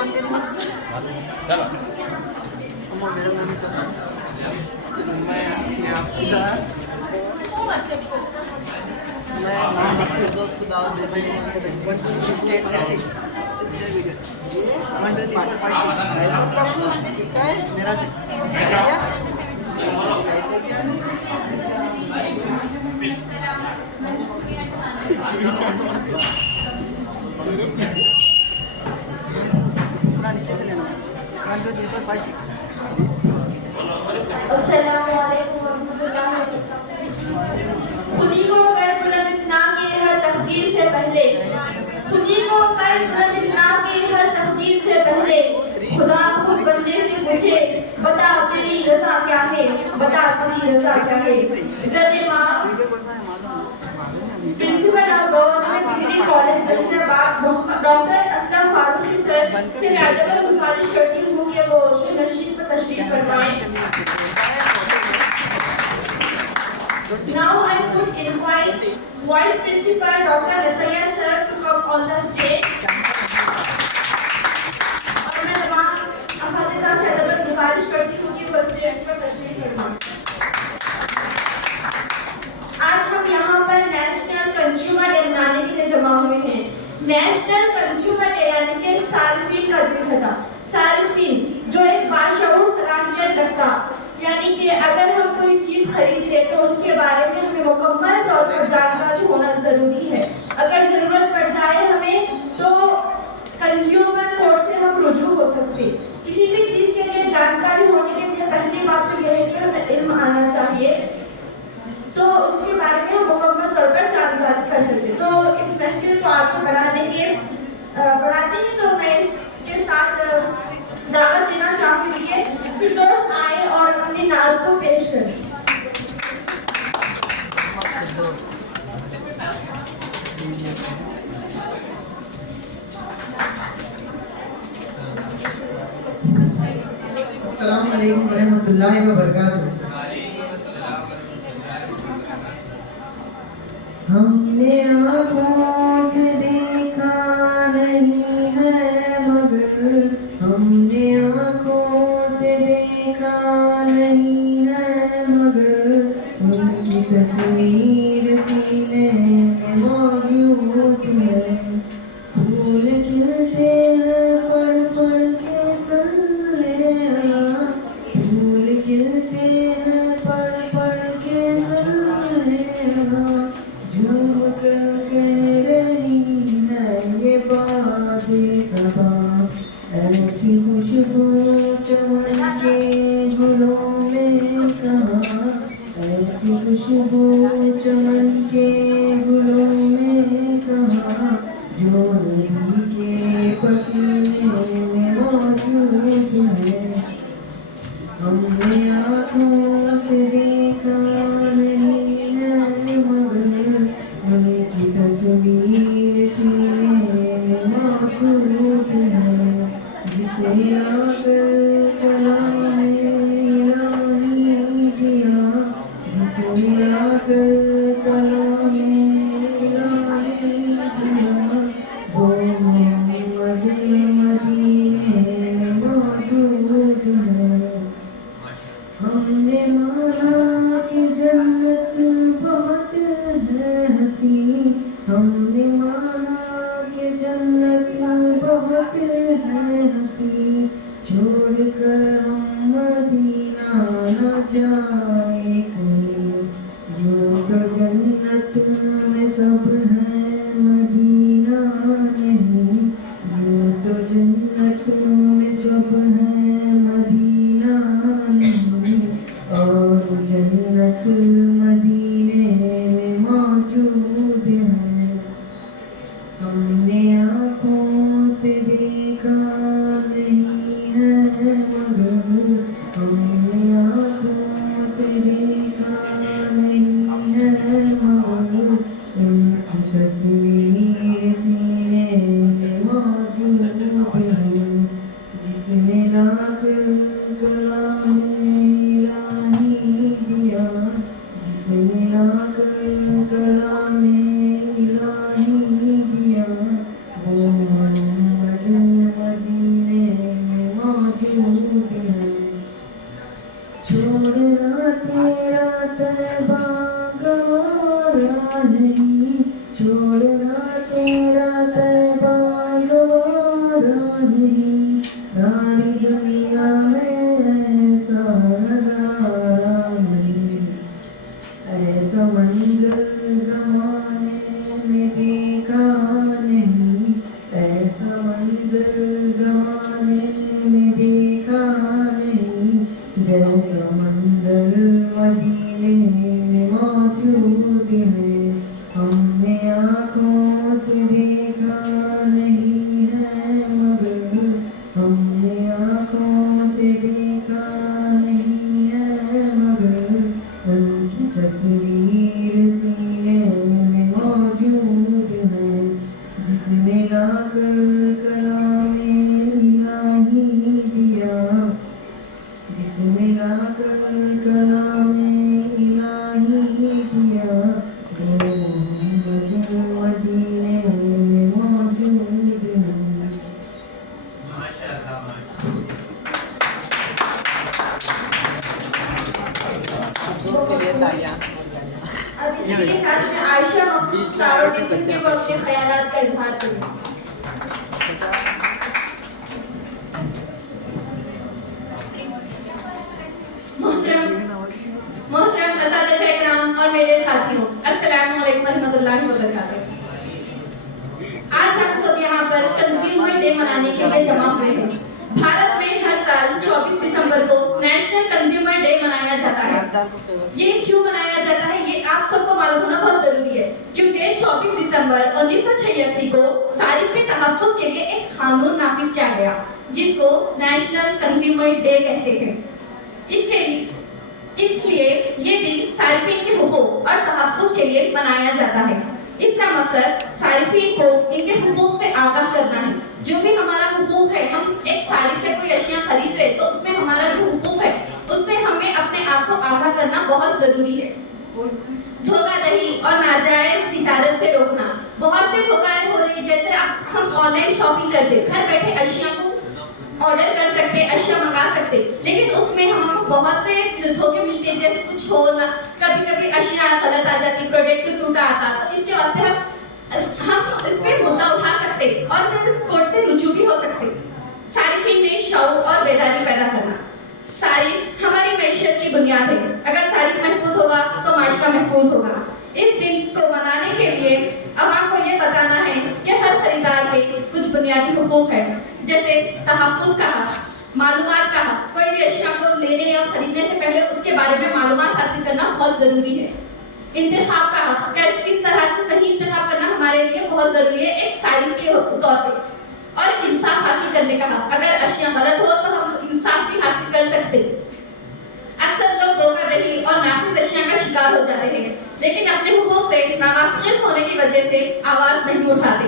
चलो मैं नीचे से लेना 1 2 3 4 5 6 खुदी को कर बुलंद इतना के हर तकदीर से पहले, खुदी को कर बुलंद इतना के हर तकदीर से पहले खुदा खुद बंदे से पूछे बता तेरी रज़ा क्या है, बता तेरी रज़ा क्या है। इज़्ज़त माँ principal of government degree college Zaheerabad doctor Aslam Farooqui sir से मैं अदब गुजारिश करती हूँ कि वो नशीब पर तशरीफ फरमाएं। Now I would invite Vice Principal Dr. Rachaya sir to come on the stage. और मैं तमाम असातिज़ा से अदब गुजारिश करती हूँ कि वो स्टेज पर तशरीफ फरमाएं। आज हम यहाँ पर नेशनल कंज्यूमर डे मनाने के लिए जमा हुए हैं। नेशनल कंज्यूमर डे यानी कि सार्फिन का दिन था। सार्फिन जो एक बाशऊर सलाहियत रखता, यानी कि अगर हम कोई चीज़ खरीद रहे तो उसके बारे में हमें मुकम्मल तौर पर जानकारी होना ज़रूरी है। अगर ज़रूरत पड़ जाए हमें तो कंज्यूमर कोर्ट से हम रुजू हो सकते। किसी भी चीज़ के लिए जानकारी होने के लिए पहली बात तो यह है कि हमें इल्म आना चाहिए, तो उसके बारे में हम मुकम्मल तौर पर जानकारी कर सकते। तो इस महफिल को आगे बढ़ाते हैं तो मैं इसके साथ दावत देना चाहूँगी कि फिरदौस आए और अपनी नाल को पेश करें। अस्सलाम वालेकुम रहमतुल्लाहि व बरकातहू। हमने आँखों से देखा नहीं है मगर, हमने आँखों से देखा नहीं है मगर, उनकी तस्वीर सीने में मौजूद है। फूल खिलते हैं पढ़ पढ़ के सुन लेना, फूल खिलते हैं पढ़ पढ़ के सुन लेना, झूम कर कह रही है ये बातें सबा, ऐसी खुशबू चमन के गुलों में कहाँ, ऐसी खुशबू चमन के गुलों में कहाँ, जो नबी के पसीने में मौजूद है। हमने आँखों से देखा नहीं है मगर, उनकी तस्वीर सीने में मौजूद है। जिसने आकर कलाम इलाही दिया, जिसने आकर कलाम इलाही दिया, वो मोहम्मद मदीने में मौजूद है। हमने माना कि जन्नत बहुत है हसी, हमने माना कि जन्नत बहुत है हसी, छोड़कर हम मदीना न जाए कोई, यूं तो जन्नत में सब है मदीना नहीं, यूं तो जन्नत में सब है मदीना नहीं, और जन्नत मदीने में मौजूद है। हमने आँखों से देखा नहीं है मगर, इसी के साथ में आयशा मकसूद सारोटी भी वो अपने ख्यालात का इजहार करें। मोहतरम असातिज़ा इकराम और मेरे साथियों, अस्सलामु अलैकुम रहमतुल्लाहि व बरकातहू। आज हम सब यहाँ पर कंज्यूमर डे मनाने के लिए जमा हुए हैं। भारत में हर साल 24 दिसंबर को नेशनल कंज्यूमर डे मनाया जाता है। ये क्यों मनाया जाता है ये आप सबको मालूम होना बहुत जरूरी है, क्योंकि 24 दिसंबर 1986 को सारिफ के तहफ़्फ़ुज़ के लिए एक कानून नाफिज किया गया, जिसको नेशनल कंज्यूमर डे कहते हैं। इसलिए ये दिन सारिफीन के हुकूक और तहफ़्फ़ुज़ के लिए मनाया जाता है। इसका मकसद सारिफीन को इनके हुकूक से आगाह करना है। जो भी हमारा हुकूक है, हम एक सारिफ से कोई अशिया खरीद रहे तो उसमें हमारा जो हुकूक है उससे हमें अपने आप को आगाह करना बहुत जरूरी है। धोखाधड़ी और नाजायज तिजारत से रोकना। बहुत से धोखाधड़ी हो रही है, जैसे अब हम ऑनलाइन शॉपिंग करते, घर बैठे अशिया को ऑर्डर कर सकते, अशिया मंगा सकते, लेकिन उसमें हमको बहुत से धोखे मिलते हैं, जैसे कुछ हो ना, कभी कभी अशिया गलत आ जाती, प्रोडक्ट टूटा आता, तो इसके वास्ते हम इस पे मुद्दा उठा सकते और कोर्ट से रुजू भी हो सकते। सारिफीन में शऊर और बेदारी पैदा करना। सारिफ हमारी मैशत की बुनियाद है। अगर सारिफ महफूज होगा तो माशरा महफूज होगा। इस दिन को मनाने के लिए अवाम को ये बताना है कि हर खरीदार के कुछ बुनियादी हुकूक है, जैसे तहफ़्फ़ुज़ का हक, मालूमात का हक। कोई भी अशिया को लेने या खरीदने से पहले उसके बारे में मालूमात हासिल करना बहुत ज़रूरी है। इंतखाब का हक, किस तरह से सही इंतखाब करना हमारे लिए बहुत ज़रूरी है एक सारिफ के तौर पर। और इंसाफ हासिल करने का हक, अगर अशिया गलत हो तो हम इंसाफ भी हासिल कर सकते। अक्सर लोग धोखाधड़ी और नाफिज अशिया का शिकार हो जाते हैं, लेकिन अपने हुकूक से नावाकिफ होने की वजह से आवाज़ नहीं उठाते।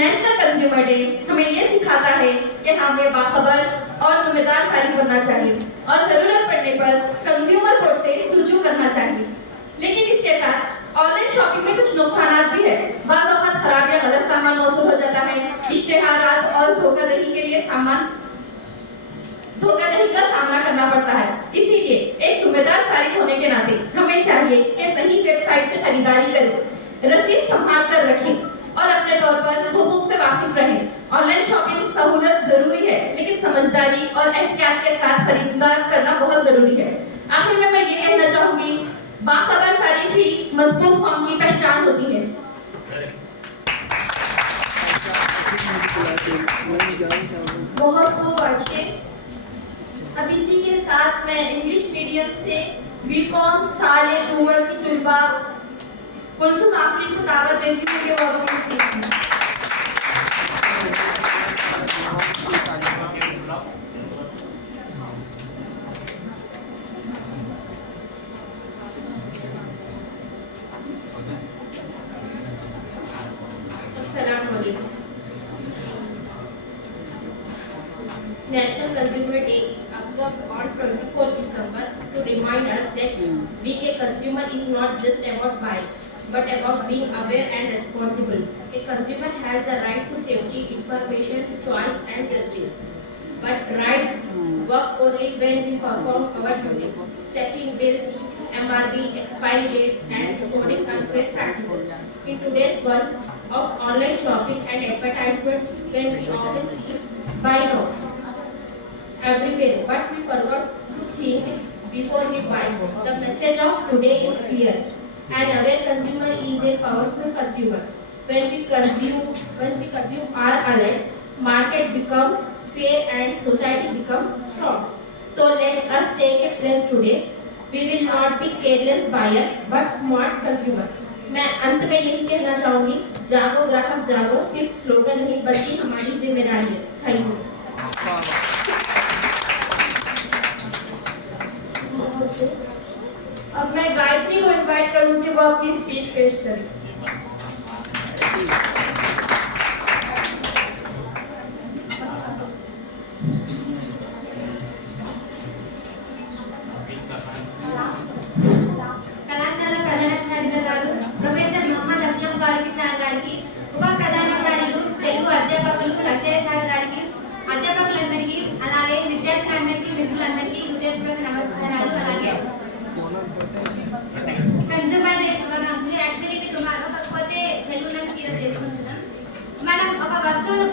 नेशनल कंज्यूमर डे हमें ये सिखाता है कि हमें बाखबर और जिम्मेदार सारिफ बनना चाहिए और ज़रूरत पड़ने पर कंज्यूमर कोर्ट से रुजू करना चाहिए। लेकिन इसके साथ ऑनलाइन शॉपिंग में कुछ नुकसान भी है। बाज़ वक़्त खराब या गलत सामान मौसूल हो जाता है। इश्तिहारात और धोखाधड़ी के लिए धोखाधड़ी का सामना करना पड़ता है। इसीलिए एक जिम्मेदार सारिफ होने के नाते हमें चाहिए कि सही वेबसाइट से खरीदारी करें, रसीद संभाल कर रखें और अपने तौर पर हुकूक से वाकिफ रहें। ऑनलाइन शॉपिंग सहूलत जरूरी है, लेकिन समझदारी और एहतियात के साथ खरीदार करना बहुत जरूरी है। आखिर में मैं ये कहना चाहूंगी, बाखबर सारिफ ही मजबूत कौम की पहचान होती है। बहुत खूब अर्शे। अब इसी के साथ मैं इंग्लिश मीडियम से बीकॉम साल दूर की तलबा कुलसुम आफरीन को दावत देती हूँ कि वो अपनी National Consumer Day is observed on 24th December to remind us that being a consumer is not just about buying, but about being aware and responsible. A consumer has the right to safety, information, choice and justice. But rights work only when we perform our duties, checking bills, MRP, expiry date and reporting unfair practices. In today's world of online shopping and advertisements, when we often see buy now everywhere, but we forgot to think before we buy. The message of today is clear. An aware consumer is a powerful consumer. When we consume our alert, market become fair and society become strong. So let us take a pledge today. We will not be careless buyer, but smart consumer. मैं अंत में यही कहना चाहूंगी, जागो ग्राहक जागो सिर्फ स्लोगन नहीं बल्कि हमारी जिम्मेदारी है। Thank you. अब मैं गायत्री को इनवाइट करूं कि वो अपनी स्पीच पेश करे। కళాశాల ప్రధానాచార్యులు గారు ప్రొఫెసర్ మొహమ్మద్ అస్లం ఫారూఖీ సార్ గారికి, ఉప ప్రధానాచార్యులు తెలుగు అధ్యాపకులు లక్షయ్య సార్ గారికి, అధ్యాపకులందరికీ అలాగే విద్యార్థులందరికీ మిత్రులందరికీ హృదయపూర్వక నమస్కారాలు. అలాగే కన్జ్యూమర్ డే శుభాకాంక్షలు. మనం ఒక వస్తువును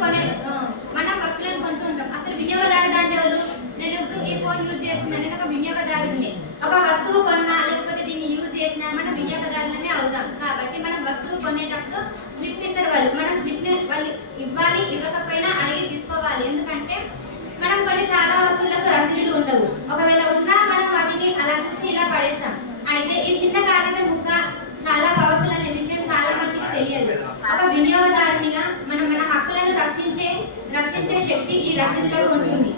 మనం వస్తువులను కొంటూ ఉంటాం. అసలు వినియోగదారుడు అంటే ఎవరు? నేను ఇప్పుడు ఈ ఫోన్ యూజ్ చేస్తున్నాను, నేను ఒక వినియోగదారుడిని. ఒక వస్తువు కొన్నా లేకపోతే దీన్ని యూజ్ చేసినా మనం వినియోగదారులమే అవుతాం. కాబట్టి మనం వస్తువు కొనేటప్పుడు స్లిప్ ఇస్తారు వాళ్ళు. మనం స్లిప్ని వాళ్ళు ఇవ్వాలి, ఇవ్వకపోయినా అడిగి తీసుకోవాలి. ఎందుకంటే మనం కొన్ని చాలా వస్తువులకు రసీదులు ఉండవు. ఒకవేళ ఉన్నా మనం వాటిని అలా చూసి ఇలా పడేస్తాం. అయితే ఈ చిన్న కాగితం ముక్క చాలా పవర్ఫుల్ అనే విషయం చాలా మందికి తెలియదు. ఒక వినియోగదారునిగా మనం మన హక్కులను రక్షించే శక్తి ఈ రసీదులో ఉంటుంది.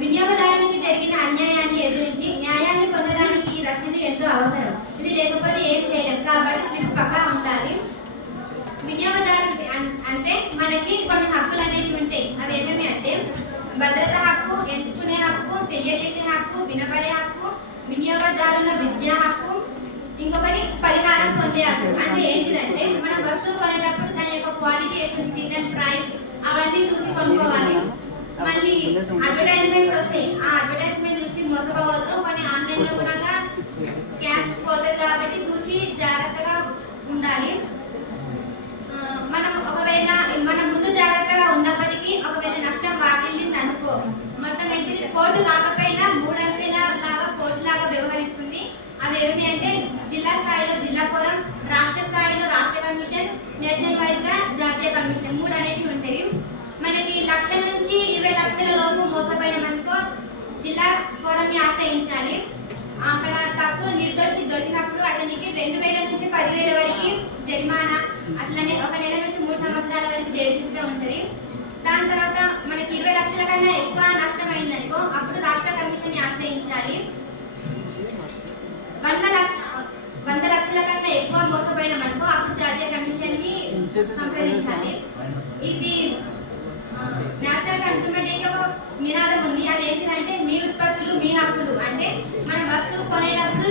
వినియోగదారునికి జరిగిన అన్యాయాన్ని ఎదిరించి న్యాయాన్ని పొందడానికి ఈ రసీదు ఎంతో అవసరం. ఇది లేకపోతే ఏం చేయలేం. కాబట్టి స్లిప్ పక్కా ఉండాలి. వినియోగదారు అంటే మనకి కొన్ని హక్కులు అనేవి ఉంటాయి. అవి ఏమేమి అంటే భద్రత హక్కు, ఎంచుకునే హక్కు, తెలియజేసే హక్కు, వినబడే హక్కు, వినియోగదారుల విద్యా హక్కు, ఇంకొకటి పరిహారం పొందే హక్కు. అంటే ఏంటిదంటే మనం వస్తువు కొనేటప్పుడు దాని యొక్క క్వాలిటీ ఎటువంటి, దాని ప్రైస్ అవన్నీ చూసి కొనుక్కోవాలి. మళ్ళీ అడ్వర్టైజ్మెంట్స్ వస్తాయి, ఆ అడ్వర్టైజ్మెంట్ చూసి మోసపోవద్దు. కొన్ని ఆన్లైన్లో కూడా క్యాష్ పోతుంది కాబట్టి చూసి జాగ్రత్తగా ఉండాలి. మనం ముందు జాగ్రత్తగా ఉన్నప్పటికీ ఒకవేళ నష్టం వాటిల్లింది అనుకో, మొత్తం ఏంటిది కోర్టు కాకపోయినా 3 అంచెల లాగా కోర్టు లాగా వ్యవహరిస్తుంది. అవి ఏమి అంటే జిల్లా స్థాయిలో జిల్లా ఫోరం, రాష్ట్ర స్థాయిలో రాష్ట్ర కమిషన్, నేషనల్ వైజ్ గా జాతీయ కమిషన్ 3 అనేటివి ఉంటాయి. మనకి 1,00,000 నుంచి 20 లక్షల లోపు మోసపోయినామనుకో జిల్లా ఫోరంని ఆశ్రయించాలి. అక్కడ తప్పు నిర్దోషి దొరికినప్పుడు అతనికి 2,000 నుంచి 10,000 వరకు జరిమానా, అట్లనే 1 నెల నుంచి 3 సంవత్సరాల వరకు జైలు శిక్ష ఉంటుంది. దాని తర్వాత మనకి 20 లక్షల కన్నా ఎక్కువ నష్టం అయిందనుకో అప్పుడు రాష్ట్ర కమిషన్ ని ఆశ్రయించాలి. 100 లక్షల కన్నా ఎక్కువ మోసపోయినామనుకో అప్పుడు జాతీయ కమిషన్ ని సంప్రదించాలి. ఇది నేషనల్ కన్స్యూమర్ డేకి ఒక నినాదం ఉంది. అది ఏంటిదంటే మీ ఉత్పత్తులు మీ హక్కులు. అంటే మనం వస్తువు కొనేటప్పుడు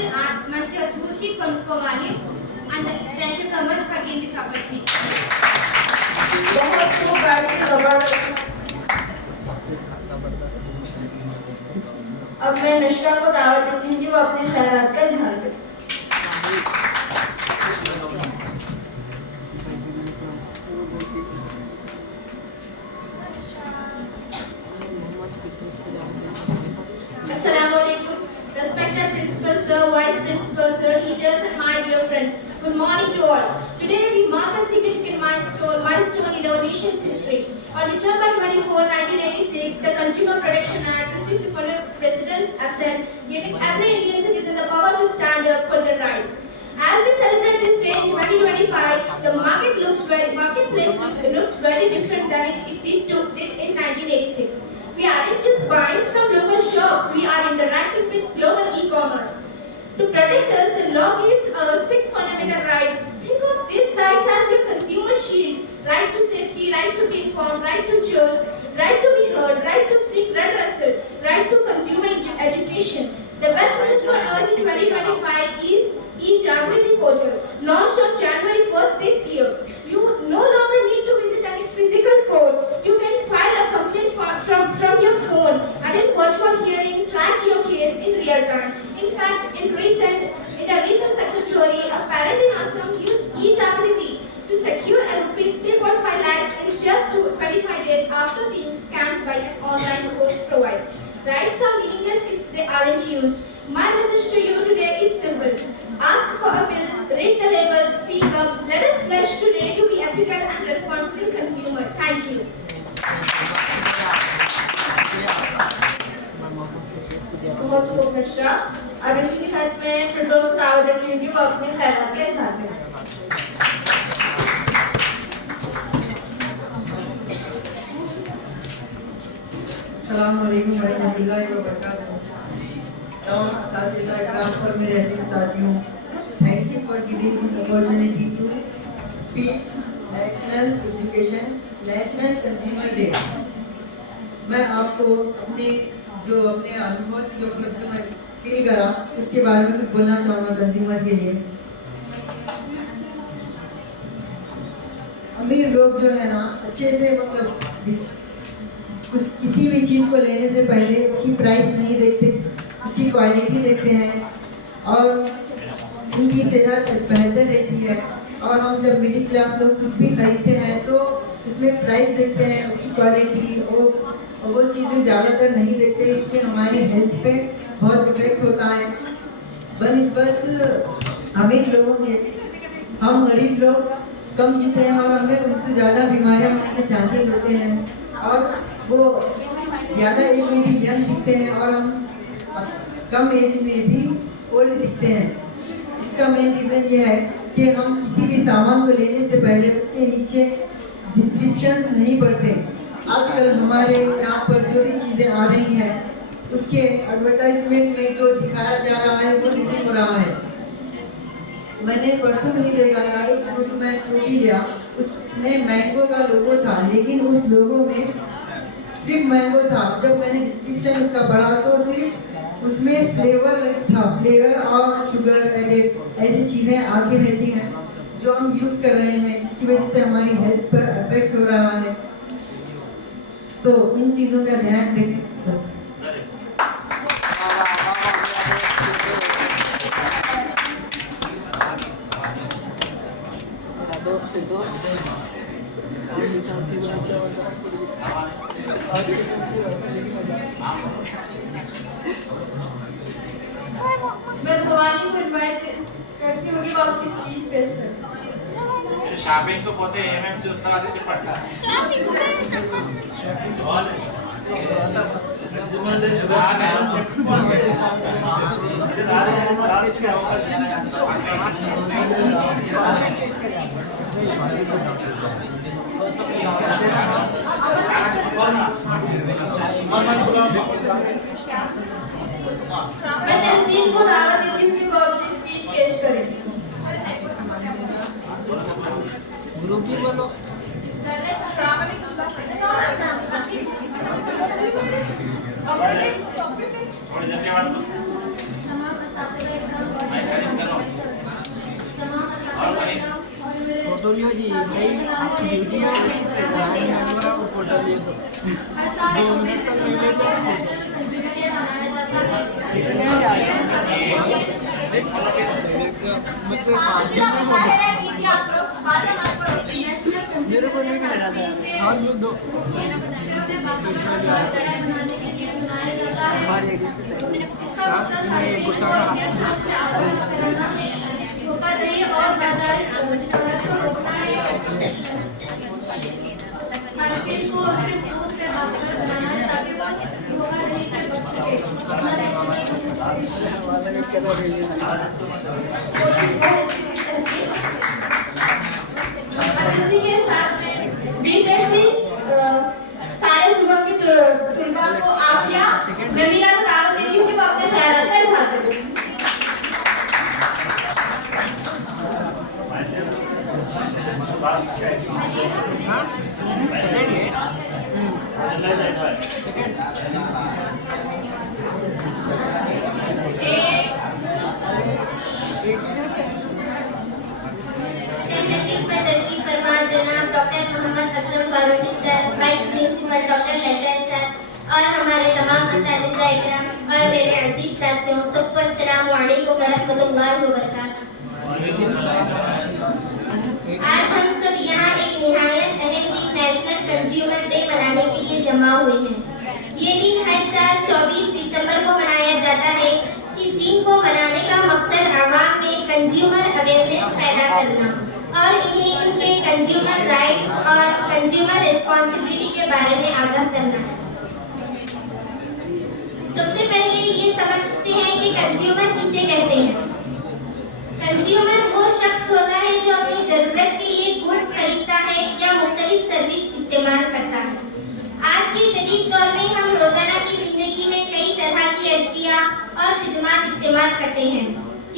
మంచిగా చూసి కొనుక్కోవాలి. Thank you so much for giving this opportunity. अब मैं मिश्रा को दावत देती हूँ कि वो अपने ख्यालात का इजहार करे। Assalamualaikum, respected principal sir, vice principal sir, teachers and my dear friends. Good morning to all. Today we mark a significant milestone in our nation's history. On December 24, 1986, the Consumer Protection Act received the President's assent, giving every Indian citizen the power to stand up for their rights. As we celebrate this day in 2025, the marketplace looks very different than it did in 1986. We aren't just buying from local shops, we are interacting with global e-commerce. To protect us, the law gives us 6 fundamental rights. Think of these rights as your consumer shield. Right to safety, right to be informed, right to choose, right to be heard, right to seek redressal, right to consumer education. The best news for us in 2025 is e-Jagriti portal, launched on January 1st this year. You no longer need to visit any physical court. You can file a complaint from your phone, attend virtual hearing, track your case in real time. In fact, in a recent success story, a parent in Assam used e-Jagriti to secure a rupees 3.5 lakhs in just 25 days after being scammed by an online course provider. Rights are meaningless if they aren't used. My message to you today is simple. Ask for a bill, read the labels, speak up. Let us pledge today to be ethical and responsible consumer. Thank you. बहुत खूब मिश्रा। अब इसी के साथ मैं फिरदौस को दावत देती हूँ कि वो अपने ख्यालात का इजहार करे। अस्सलामुअलैकुम वरहमतुल्लाहि वबरकातुहू। और मेरे अजीज साथियों, thank you for giving this opportunity to speak national consumer day. मैं आपको अपने अनुभव से जो मैं फील करा उसके बारे में कुछ बोलना चाहूँगा कंज्यूमर के लिए। अमीर लोग जो है ना अच्छे से किसी भी चीज़ को लेने से पहले उसकी प्राइस नहीं देखते, उसकी क्वालिटी देखते हैं और उनकी सेहत बेहतर रहती है। और हम जब मिडिल क्लास लोग कुछ भी खरीदते हैं तो उसमें प्राइस देखते हैं, उसकी क्वालिटी और वो चीज़ें ज़्यादातर नहीं देखते। इससे हमारी हेल्थ पे बहुत इफेक्ट होता है। बनस्बत अमीर लोगों के हम गरीब लोग कम जीते हैं और हमें उनसे ज़्यादा बीमारियां होने के चांसेस होते हैं और वो ज़्यादा एज में भी यंग दिखते हैं और हम कम एज में भी ओल्ड दिखते हैं। इसका मेन रीज़न ये है कि हम किसी भी सामान को लेने से पहले उसके नीचे डिस्क्रिप्शंस नहीं पढ़ते। आजकल हमारे यहाँ पर जो भी चीज़ें आ रही हैं उसके एडवर्टाइजमेंट में जो दिखाया जा रहा है वो नहीं हो रहा है। मैंने परसों नहीं देखा था, एक फ्रूटी लिया, उसमें मैंगो का लोगो था, लेकिन उस लोगो में सिर्फ मैंगो था। जब मैंने डिस्क्रिप्शन उसका पढ़ा तो सिर्फ उसमें फ्लेवर था, फ्लेवर और शुगर एडेड ऐसी चीज़ें आती रहती हैं जो हम यूज़ कर रहे हैं, जिसकी वजह से हमारी हेल्थ पर इफेक्ट हो रहा है। तो इन चीज़ों का ध्यान रखें बस। मैं भवानी को इनवाइट करती हूँ कि वो अपनी स्पीच पेश करें। షాపింగ్ పోతే ఏమేమి చూస్తా అది చెప్పండి. मैं तहसीन को दावत देती हूँ कि वो अपनी स्पीच पेश करें। ग्रुप भी बोलो। थोड़ी देर के बाद फोटो लियो जी भाई, आपकी ड्यूटी है वो फोटो लिए तो 2 मिनट तक ले मतलब 5 मेरे को नहीं मिला था। हाँ लो दो हमारे एरिया पे साथ में गुट्टा और बाजार को रोकना है, मार्केट को अपने दूध से बाहर बनाना है ताकि वो धोखाधड़ी से बच और इसी के साथ में बीटेक सारे सुबह की तुलबा को आफिया नमीला को दावत देती हूँ कि वो अपने ख्याल से साथ करें। तशरीफ फरमा जनाब doctor Mohammed Aslam Farooqui sir, vice principal doctor Haider sir और हमारे तमाम असातिज़ा इकराम और मेरे अजीज साथियों, सबको अस्सलाम वालेकुम व रहमतुल्लाहि व बरकातहू। आज हम सब यहाँ एक निहायत अहम दिन नेशनल कंज्यूमर डे मनाने के लिए जमा हुए हैं। ये दिन हर साल 24 दिसंबर को मनाया जाता है। इस दिन को मनाने का मकसद आवाम में कंज्यूमर अवेयरनेस पैदा करना और इन्हें उनके कंज्यूमर राइट्स और कंज्यूमर रिस्पॉन्सिबिलिटी के बारे में आगाह करना है। सबसे पहले ये समझते हैं कि कंज्यूमर किसे कहते हैं। कंज्यूमर वो शख्स होता है जो अपनी जरूरत के लिए गुड्स खरीदता है या मुख्तलिफ सर्विस इस्तेमाल करता है। आज के जदीद दौर में हम रोजाना की जिंदगी में कई तरह की अशिया और खिदमत इस्तेमाल करते हैं।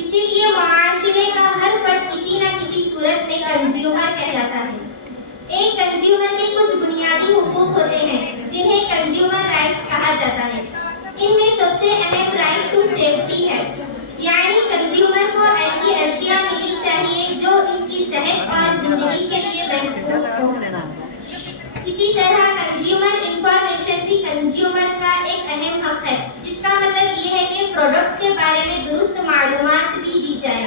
इसीलिए मुआशरे का हर फर्द किसी न किसी सूरत में कंज्यूमर कहलाता है। एक कंज्यूमर के कुछ बुनियादी हुकूक होते हैं जिन्हें कंज्यूमर राइट्स कहा जाता है। इनमें सबसे अहम राइट टू सेफ्टी है, यानी कंज्यूमर को ऐसी अशिया मिलनी चाहिए जो इसकी सेहत और जिंदगी के लिए महफूज हो। इसी तरह कंज्यूमर इंफॉर्मेशन भी कंज्यूमर का एक अहम हक है, जिसका मतलब ये है कि प्रोडक्ट के बारे में दुरुस्त मालूमात भी दी जाए,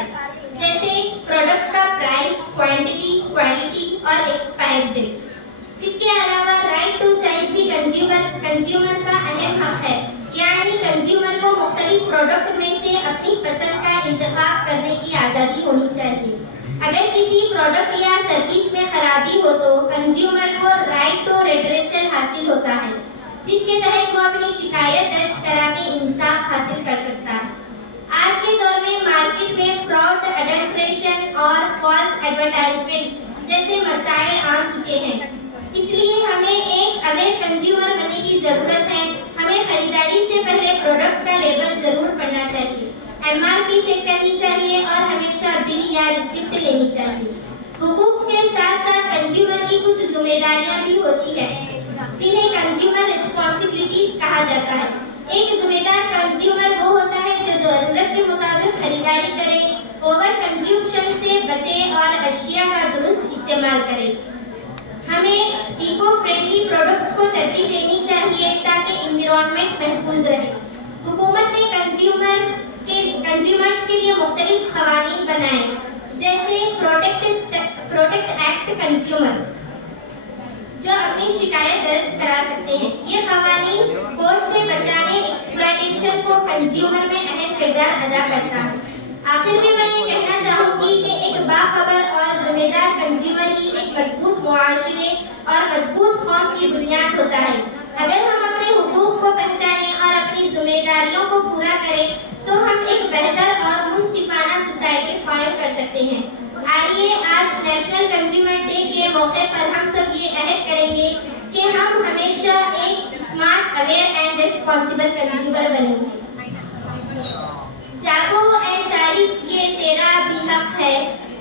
जैसे प्रोडक्ट का प्राइस, क्वांटिटी, क्वालिटी और एक्सपायर डेट। इसके अलावा राइट टू चॉइस भी कंज्यूमर का अहम हक है, यानी कंज्यूमर को मुख्तलिफ प्रोडक्ट में से अपनी पसंद का इंतखाब करने की आज़ादी होनी चाहिए। अगर किसी प्रोडक्ट या सर्विस में खराबी हो तो कंज्यूमर को राइट टू रेड्रेसल हासिल होता है, जिसके तहत वो अपनी शिकायत दर्ज करा के इंसाफ हासिल कर सकता है। आज के दौर में मार्केट में फ्रॉड, एडल्ट्रेशन और फॉल्स एडवर्टाइजमेंट्स जैसे मसाइल आम चुके हैं, इसलिए हमें एक अवेयर कंज्यूमर बनने की जरूरत है। हमें खरीदारी से पहले प्रोडक्ट का लेबल जरूर पढ़ना चाहिए, MRP चेक करनी चाहिए और हमेशा बिल या रिसिप्ट लेनी चाहिए। हुकूक के साथ साथ कंज्यूमर की कुछ जिम्मेदारियां भी होती है, जिन्हें कंज्यूमर रिस्पॉन्सिबिलिटीज कहा जाता है। एक जिम्मेदार कंज्यूमर वो होता है जो जरूरत के मुताबिक खरीदारी करे, ओवर कंज्यूमशन से बचे और अशिया का दुरुस्त इस्तेमाल करे। हमें इको फ्रेंडली प्रोडक्ट्स को तरजीह देनी चाहिए ताकि एनवायरनमेंट महफूज रहे। हुकूमत ने कंज्यूमर्स के लिए मुख्तलिफ क़वानीन बनाए, जैसे प्रोटेक्ट एक्ट कंज्यूमर, जो अपनी शिकायत दर्ज करा सकते हैं। ये क़वानीन कोर्ट से बचाने, एक्सप्लॉयटेशन को कंज्यूमर में अहम किरदार अदा करता है। आखिर में मैं ये कहना चाहूँगी कि एक बाखबर और जिम्मेदार कंज्यूमर ही एक मजबूत मुआशरे और मजबूत कौम की बुनियाद होता है। अगर हम अपने हुकूक को पहचानें और अपनी जिम्मेदारियों को पूरा करें तो हम एक बेहतर और मुनसिफाना सोसाइटी कायम कर सकते हैं। आइए आज नेशनल कंज्यूमर डे के मौके पर हम सब ये अहद करेंगे कि हम हमेशा एक smart, aware and responsible consumer बनेंगे। जागो ऐ सारिफ ये तेरा भी हक है,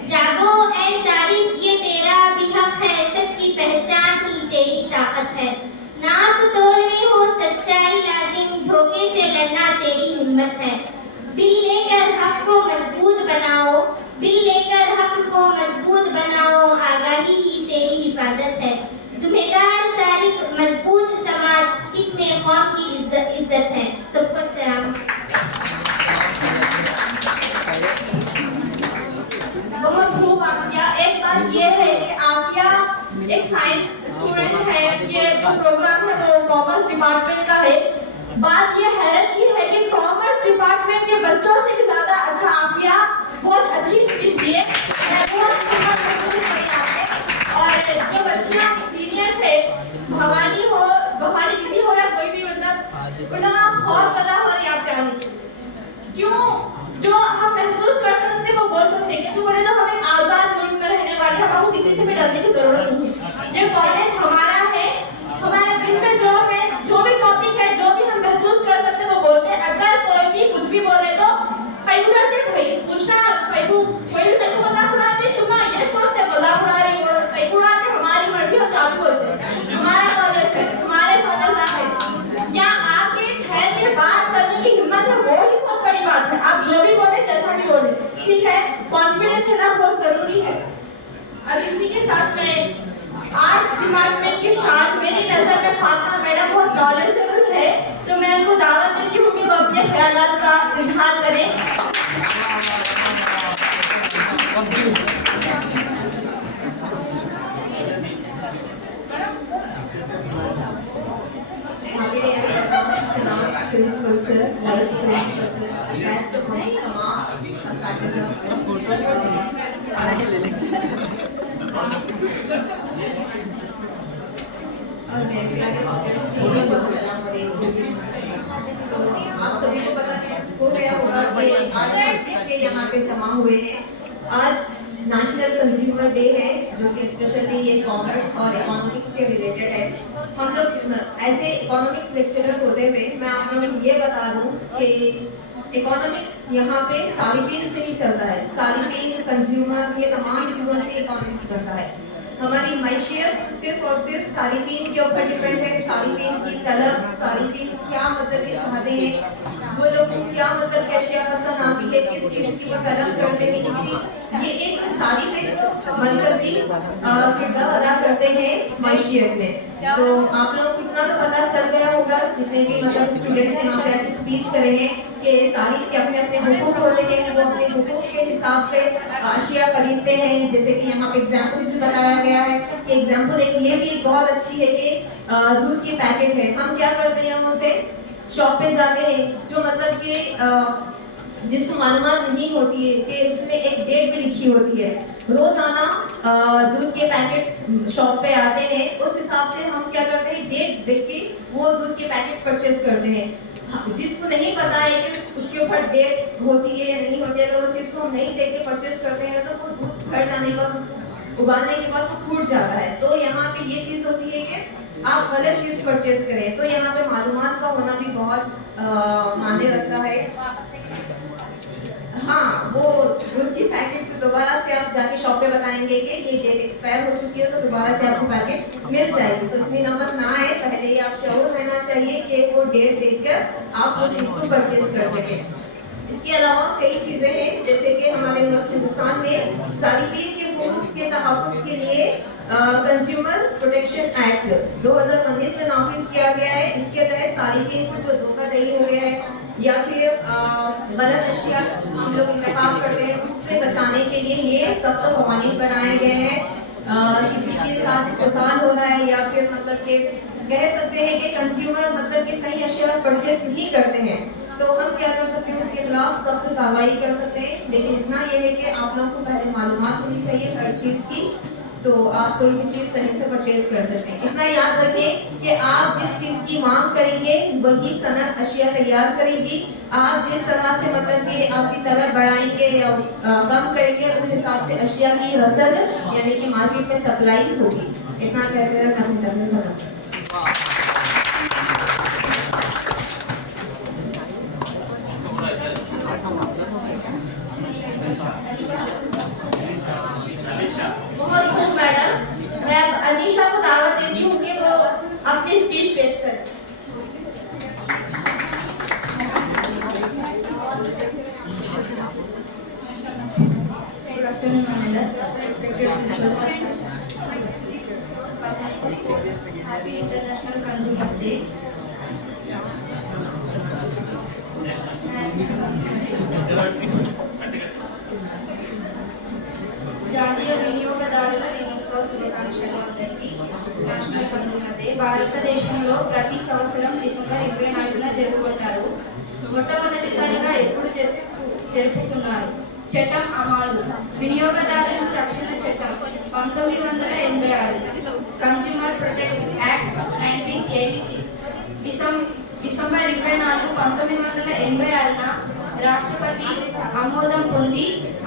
जागो ऐ सारिफ ये तेरा भी हक है, सच की पहचान ही तेरी ताकत है। नाप तोल में हो सच्चाई लाजिम, धोखे से लड़ना तेरी हिम्मत है। बिल लेकर हक को मजबूत बनाओ, बिल लेकर हक को मजबूत बनाओ, आगाही ही तेरी हिफाजत है। जिम्मेदार सारिफ मजबूत समाज, इसमें कौम की इज्जत है। सबको सलाम। बहुत खूब आफिया। एक बात ये है कि आफिया एक साइंस स्टूडेंट है, ये जो प्रोग्राम है वो कॉमर्स डिपार्टमेंट का है। बात ये हैरत की है कि कॉमर्स डिपार्टमेंट के बच्चों से भी ज्यादा अच्छा आफिया बहुत अच्छी स्पीच दी है। मैं बहुत महसूस करी आपने। और जो बच्चियां सीनियर्स है, भवानी दीदी हो या कोई भी, मतलब उनका खौफ ज़्यादा हो रही है आपके आने। क्यों? जो हम महसूस कर सकते वो बोल सकते हैं, क्योंकि बोले तो हम एक आजाद मुल्क में रहने वाले हैं, हमको किसी से भी डरने की जरूरत नहीं है। ये कॉलेज हमारा है, हमारे दिल में जो भी टॉपिक है, जो भी हम महसूस कर सकते हैं वो बोलते हैं। अगर कोई भी कुछ भी बोले तो कहीं डरते, भाई पूछना, कोई भी कहीं मजाक उड़ाते, तुम ना ये सोचते मजाक उड़ा रही हो, कहीं उड़ाते, हमारी मर्जी हम क्या भी बोलते हैं। हमारा कॉलेज है, हमारे फादर साहब या आपके ठहर के बात करने की हिम्मत है, वो ही बहुत बड़ी बात है। आप जो भी बोले, जैसा भी बोले, ठीक है। कॉन्फिडेंस है ना, बहुत जरूरी है। अब इसी के साथ में आर्ट्स डिपार्टमेंट की शान, मेरी नजर में फातिमा मैडम बहुत नॉलेजेबल है, तो मैं उनको दावत देती हूँ कि वो अपने ख्यालात का इजहार करें। Principal sir, vice principal sir, guest तमाम असातिज़ा और तो आप सभी को पता हो गया होगा कि आज हम किसके यहाँ पे जमा हुए हैं। आज नेशनल कंज्यूमर डे है, जो कि स्पेशली ये कॉमर्स और इकोनॉमिक्स के रिलेटेड है। हम लोग एज ए इकोनॉमिक्स लेक्चरर होते हुए मैं आप लोगों को ये बता दूं कि इकोनॉमिक्स यहाँ पे सारिफीन से ही चलता है। सारिफीन, कंज्यूमर, ये तमाम चीज़ों से इकोनॉमिक्स बनता है। हमारी मैशियत सिर्फ और सिर्फ सारिफीन के ऊपर डिपेंड है। सारिफीन की तलब, सारिफीन क्या मतलब के चाहते हैं, वो लोग को क्या मतलब अशिया पसंद आती है, किस चीज की वो तलब करते हैं, इसी ये एक सारी एक मरकजी किरदार अदा करते हैं मैशियत में। तो आप लोगों को इतना तो पता चल गया होगा जितने भी मतलब स्टूडेंट्स यहाँ पे आके स्पीच करेंगे कि सारी के अपने अपने हुकूक होते हैं कि वो अपने हुकूक के हिसाब से अशिया खरीदते हैं। जैसे कि यहाँ पे एग्जाम्पल्स भी बताया गया है कि एग्जाम्पल एक ये भी बहुत अच्छी है कि दूध के पैकेट है, हम क्या करते हैं, हम उसे शॉप पे जाते हैं जो मतलब कि जिसको मालूमात नहीं होती है कि उसमें एक डेट भी लिखी होती है। रोजाना दूध के पैकेट्स शॉप पे आते हैं, उस हिसाब से हम क्या करते हैं, डेट देख के वो दूध के पैकेट परचेज करते हैं। जिसको नहीं पता है कि उसके ऊपर डेट होती है या नहीं होती है, अगर वो चीज़ को हम नहीं देख के परचेज करते हैं तो वो दूध घर जाने के बाद उसको उबालने के बाद वो फूट जाता है। तो यहाँ पे ये चीज़ होती है कि आप गलत चीज़ परचेज करें। तो यहाँ पे मालूमात का होना भी बहुत मायने रखता है। हाँ, वो दूध की पैकेट को दोबारा से आप जाके शॉप पे बताएंगे कि ये डेट एक्सपायर हो चुकी है, तो दोबारा से आपको पैकेट मिल जाएगी। तो इतनी नंबर ना है, पहले ही आप श्योर रहना चाहिए कि वो डेट देखकर आप वो चीज़ को परचेज कर सकें। इसके अलावा कई चीज़ें हैं, जैसे कि हमारे मुल्क हिंदुस्तान में सारिफीन के हुकूक के तहफ़्फ़ुज़ के लिए कंज्यूमर प्रोटेक्शन एक्ट 2019 में नाफिज किया गया है। इसके तहत सारिफीन को जो धोखाधड़ी हो गया है या फिर गलत अशिया हम लोग इंतखाब करते हैं, उससे बचाने के लिए ये सख्त कवानीन बनाए गए हैं। किसी के साथ इस्तेसाल हो रहा है या फिर मतलब कि कह सकते हैं कि कंज्यूमर मतलब कि सही अशिया परचेस नहीं करते हैं, तो हम क्या कर सकते हैं, उसके खिलाफ सख्त कार्रवाई कर सकते हैं। लेकिन इतना ये है कि आप लोगों को पहले मालूमात होनी चाहिए हर चीज़ की, तो आप कोई भी चीज़ सही से परचेज कर सकते हैं। इतना याद रखें कि आप जिस चीज़ की मांग करेंगे वही सनत अशिया तैयार करेगी। आप जिस तरह से मतलब कि आपकी तलब बढ़ाएंगे या कम करेंगे, उस हिसाब से अशिया की रसद यानी कि मार्केट में सप्लाई होगी। इतना कहते हैं बहुत खूब मैडम, मैं अब अनीशा को दावत देती हूँ कि वो अपनी स्पीच पेश करें। Good afternoon, Manila. Respected visitors. Happy International Consumers Day. జాతీయ వినియోగదారుల దినోత్సవ శుభాకాంక్షలు అందరికీ. నేషనల్ కన్జ్యూమర్ డే భారతదేశంలో ప్రతి సంవత్సరం డిసెంబర్ 24న జరుపుకుంటారు. మొట్టమొదటిసారిగా ఎప్పుడు జరుపుకున్నారు? చట్టం అమలు. వినియోగదారుల రక్షణ చట్టం 1986, కన్జ్యూమర్ ప్రొటెక్ట్ యాక్ట్ 1986, డిసెంబర్ 24, 1986న రాష్ట్రపతి ఆమోదం పొంది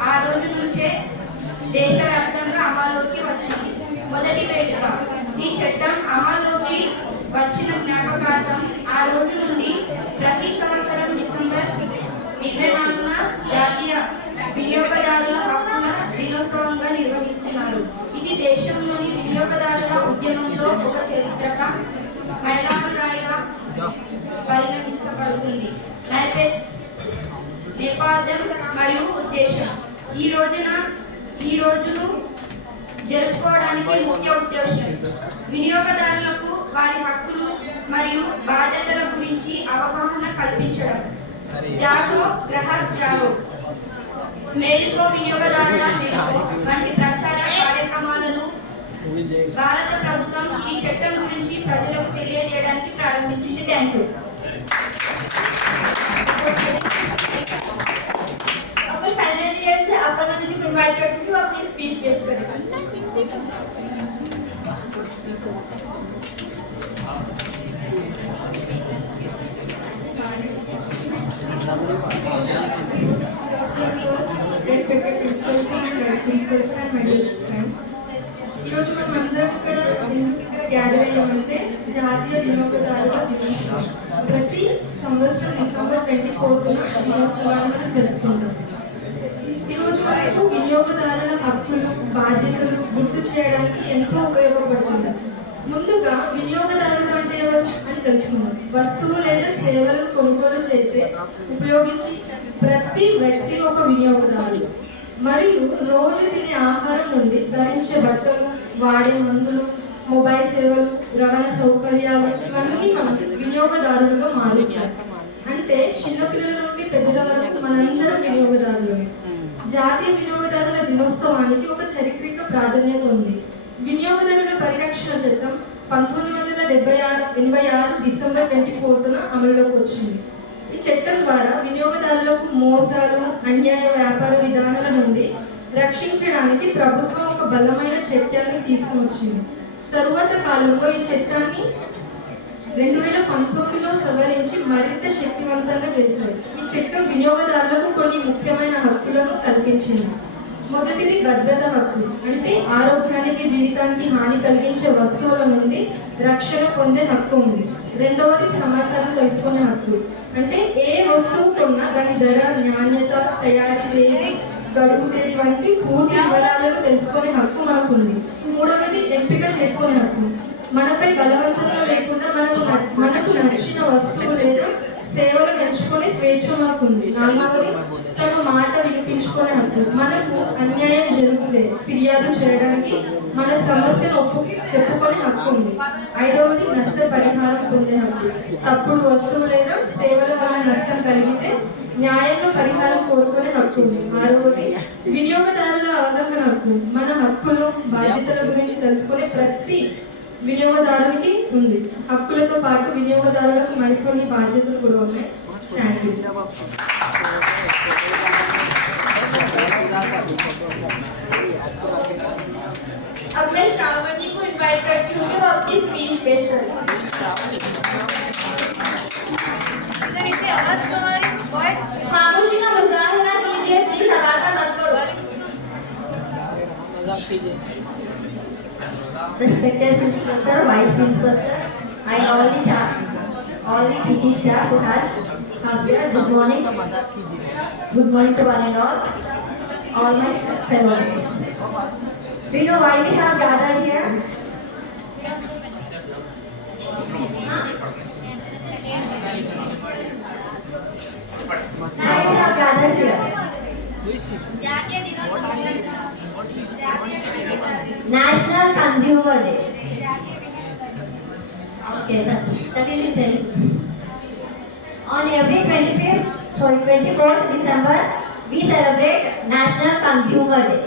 ఆ రోజు నుంచే దేశవ్యాప్తంగా అమల్లోకి వచ్చింది. మొదటి వేడుక. ఈ చట్టం అమల్లోకి వచ్చిన జ్ఞాపకార్థం ఆ రోజు నుండి ప్రతి సంవత్సరం డిసెంబర్ 24న జాతీయ వినియోగదారుల హక్కుల దినోత్సవంగా నిర్వహిస్తున్నారు. ఇది దేశంలోని వినియోగదారుల ఉద్యమంలో ఒక చారిత్రక మైలురాయిగా పరిగణించబడుతుంది. నేపథ్యం మరియు ఉద్దేశం. ఈ రోజును జరుపుకోవడానికి ముఖ్య ఉద్దేశం వినియోగదారులకు వారి హక్కులు మరియు బాధ్యతల గురించి అవగాహన కల్పించడం. జాగో గ్రాహక్ జాగో, మేలుకో వినియోగదారుల మేలుకో వంటి ప్రచార కార్యక్రమాలను భారత ప్రభుత్వం ఈ చట్టం గురించి ప్రజలకు తెలియజేయడానికి ప్రారంభించింది. Thank you. अपने फाइनल ईयर से अपर्णा दीदी को इनवाइट करती हूँ, अपनी स्पीच पेश करेंगे। Respected principals and my dear friends, ఈరోజు మనం అందరం ఇక్కడ గ్యాదర్ అయ్యామంటే జాతీయ వినియోగదారుల దినోత్సవం. ప్రతి సంవత్సరం డిసెంబర్ 24న దినోత్సవాన్ని మనం జరుపుకుంటాం. ఈరోజు మనకు వినియోగదారుల హక్కులు బాధ్యతలు గుర్తు చేయడానికి ఎంతో ఉపయోగపడుతుంది. ముందుగా వినియోగదారుడు అంటే ఎవరు అని తెలుసుకుందాం. వస్తువు లేదా సేవలను కొనుగోలు చేసే ఉపయోగించి ప్రతి వ్యక్తి ఒక వినియోగదారుడు. మరియు రోజు తినే ఆహారం నుండి ధరించే బట్టలు, వాడే మందులు, మొబైల్ సేవలు, రవాణా సౌకర్యాలు ఇవన్నీ మనం వినియోగదారులుగా మారుస్తాయి. అంటే చిన్నపిల్లల నుండి పెద్దల వరకు మనందరం వినియోగదారులమే. జాతీయ వినియోగదారుల దినోత్సవానికి ఒక చారిత్రక ప్రాధాన్యత ఉంది. వినియోగదారుల పరిరక్షణ చట్టం 1986 డిసెంబర్ 24న అమలులోకి వచ్చింది. ఈ చట్టం ద్వారా వినియోగదారులకు మోసాలు, అన్యాయ వ్యాపార విధానాల నుండి రక్షించడానికి ప్రభుత్వం ఒక బలమైన చట్టాన్ని తీసుకుని వచ్చింది. తరువాత కాలంలో ఈ చట్టాన్ని 2019లో సవరించి మరింత శక్తివంతంగా చేశారు. ఈ చట్టం వినియోగదారులకు కొన్ని ముఖ్యమైన హక్కులను కల్పించింది. మొదటిది భద్రత హక్కు, అంటే ఆరోగ్యానికి, జీవితానికి హాని కలిగించే వస్తువుల నుండి రక్షణ పొందే హక్కు ఉంది. రెండవది సమాచారం తెలుసుకునే హక్కు, అంటే ఏ వస్తువు కొన్నా దాని ధర, నాణ్యత, తయారీ తేదీ, గడువు తేదీ వంటి పూర్తి వివరాలను తెలుసుకునే హక్కు మనకు ఉంది. మూడవది ఎంపిక చేసుకునే హక్కు, మనపై బలవంతంగా లేకుండా మనకు నచ్చిన వస్తువు లేదా సేవలను ఎంచుకునే స్వేచ్ఛ మనకు ఉంది. నాలుగవది తమ మాట వినిపించుకునే హక్కు, మనకు అన్యాయం జరిగితే ఫిర్యాదు చేయడానికి, మన సమస్యను చెప్పుకునే హక్కు ఉంది. ఐదవది నష్ట పరిహారం పొందే హక్కు, తప్పుడు వస్తువు లేదా సేవల వల్ల నష్టం కలిగితే న్యాయంగా పరిహారం కోరుకునే హక్కు ఉంది. ఆరవది వినియోగదారుల అవగాహన హక్కు, మన హక్కులు, బాధ్యతల గురించి తెలుసుకునే ప్రతి వినియోగదారునికి ఉంది. హక్కులతో పాటు వినియోగదారులకు మరికొన్ని బాధ్యతలు కూడా ఉన్నాయి. Thank you. अब मैं श्रावणी को इनवाइट करती हूँ कि वो अपनी स्पीच पेश करें। खामोशी का मुजाहरा कीजिए, प्लीज हवाला मत करो। Respected principal sir, vice principal sir, and all the teaching staff who has come here. Good morning. Good morning to one and all my fellow mates. Do you know why we have gathered here? Why we have gathered here? National Consumer Day. Okay, that is it then. On every 24th December, we celebrate National Consumer Day.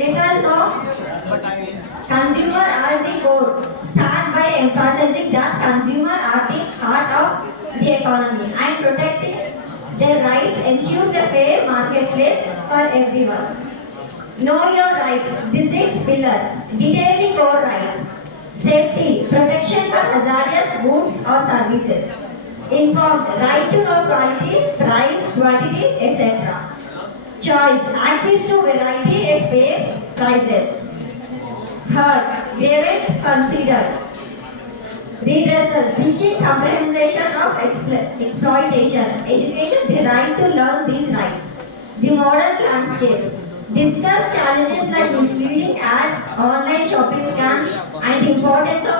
Let us know consumer as the core. Start by emphasizing that consumer are the heart of the economy, and protecting their rights ensures a fair marketplace for everyone. Know your rights. The 6 pillars detail the core rights. Safety, protection for hazardous goods or services. Informed, right to know quality, price, quantity, etc. Choice, access to variety at fair prices. Heard, grievance considered. Redressal, seeking comprehension of exploitation. Education, the right to learn these rights. The modern landscape. Discuss challenges like misleading ads, online shopping scams, and the importance of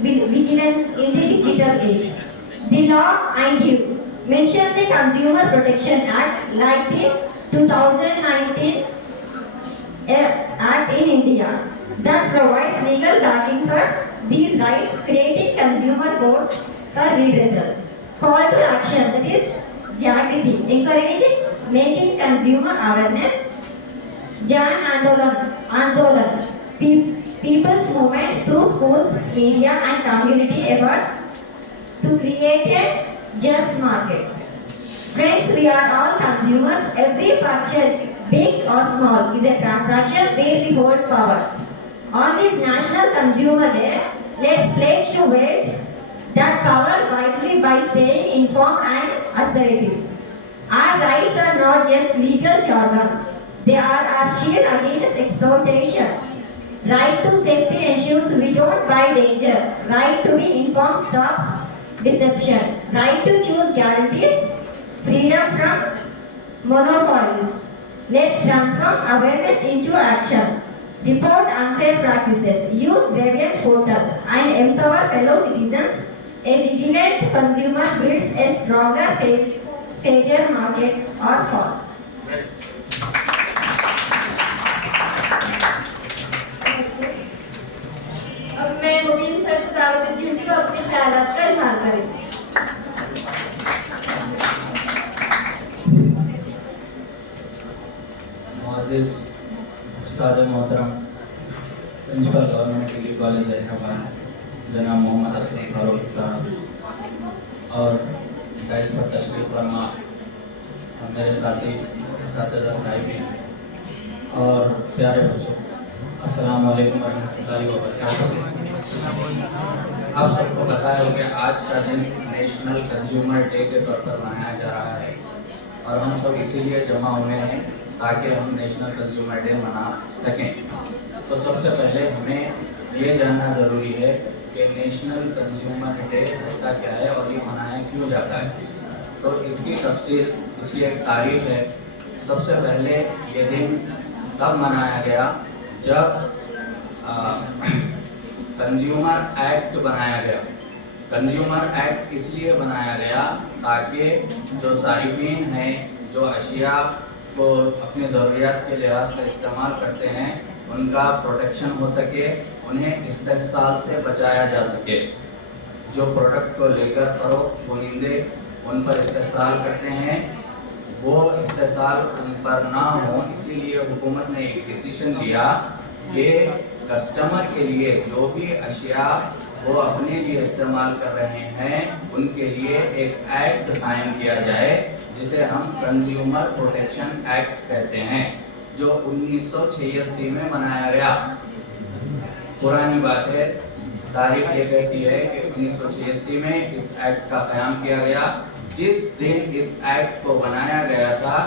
vigilance in the digital age. The law and you. Mention the Consumer Protection Act like the 2019 Act in India that provides legal backing for these rights, creating consumer courts for redressal. Call to action, that is Jagriti, encouraging making consumer awareness. Jan Andolan, people's movement through schools, media and community efforts to create a just market. Friends, we are all consumers. Every purchase, big or small, is a transaction where we hold power. On this National Consumer Day, let's pledge to wield that power wisely by staying informed and assertive. Our rights are not just legal jargon. They are our shield against exploitation. Right to safety ensures we don't buy danger. Right to be informed stops deception. Right to choose guarantees freedom from monopolies. Let's transform awareness into action. report unfair practices, use grievance portals, and empower fellow citizens. A vigilant consumer builds a stronger, fairer market or for. अब मैं मुबीन sir से दावत देती हूँ कि वो अपने ख्यालात का इजहार करें। मुअज़्ज़िज़ उस्ताद मोहतरम principal government degree college Hyderabad जनाब मोहम्मद असलम फारूक साहब और इस पर तशरीफ़ फरमा और मेरे साथी साथिदा साहिबीन और प्यारे बच्चों, अस्सलाम वालेकुम रहमतुल्लाहि व बरकातहू। आप सबको पता है कि आज का दिन नेशनल कंज्यूमर डे के तौर पर मनाया जा रहा है और हम सब इसीलिए जमा हुए हैं ताकि हम नेशनल कंज्यूमर डे मना सकें। तो सबसे पहले हमें ये जानना ज़रूरी है कि नेशनल कंज्यूमर डे होता क्या है और ये मनाया क्यों जाता है। तो इसकी तफसीर, इसकी एक तारीख है। सबसे पहले ये दिन तब मनाया गया जब कंज्यूमर एक्ट बनाया गया। कंज्यूमर एक्ट इसलिए बनाया गया ताकि जो सारिफीन हैं, जो अशिया को अपने ज़रूरियात के लिहाज से इस्तेमाल करते हैं, उनका प्रोटेक्शन हो सके, उन्हें इस्तेहसाल से बचाया जा सके। जो प्रोडक्ट को लेकर फरोख्त कुनिंदे उन पर इस्तेहसाल करते हैं, वो इस्तेहसाल उन पर ना हो, इसीलिए हुकूमत ने एक डिसीजन लिया कि कस्टमर के लिए जो भी अशिया वो अपने लिए इस्तेमाल कर रहे हैं, उनके लिए एक एक्ट कायम किया जाए जिसे हम कंज्यूमर प्रोटेक्शन एक्ट कहते हैं, जो 1986 में बनाया गया। पुरानी बात है, तारीख ये कहती है कि 1986 में इस एक्ट का क़याम किया गया। जिस दिन इस एक्ट को बनाया गया था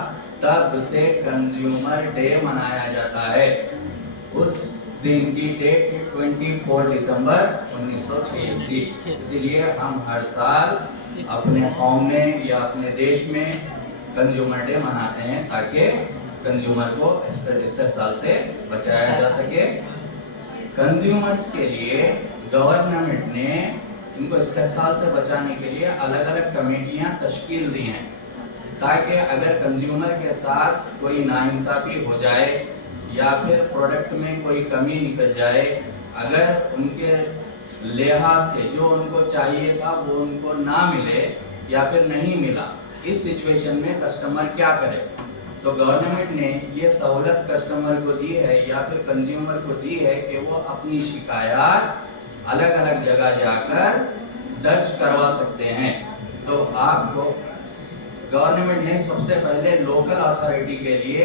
तब से कंज्यूमर डे मनाया जाता है। उस दिन की डेट 24 दिसंबर 1986। इसीलिए हम हर साल अपने कौम में या अपने देश में कंज्यूमर डे मनाते हैं ताकि कंज्यूमर को इस्तेहसाल से बचाया जा सके। कंज्यूमर्स के लिए गवर्नमेंट ने इनको इस्तेहसाल से बचाने के लिए अलग अलग कमेटियां तश्कील दी हैं ताकि अगर कंज्यूमर के साथ कोई नाइंसाफ़ी हो जाए या फिर प्रोडक्ट में कोई कमी निकल जाए, अगर उनके लिहाज से जो उनको चाहिए था वो उनको ना मिले या फिर नहीं मिला, इस सिचुएशन में कस्टमर क्या करे। तो गवर्नमेंट ने ये सहूलत कस्टमर को दी है या फिर कंज्यूमर को दी है कि वो अपनी शिकायत अलग अलग जगह जाकर दर्ज करवा सकते हैं। तो आपको गवर्नमेंट ने सबसे पहले लोकल अथॉरिटी के लिए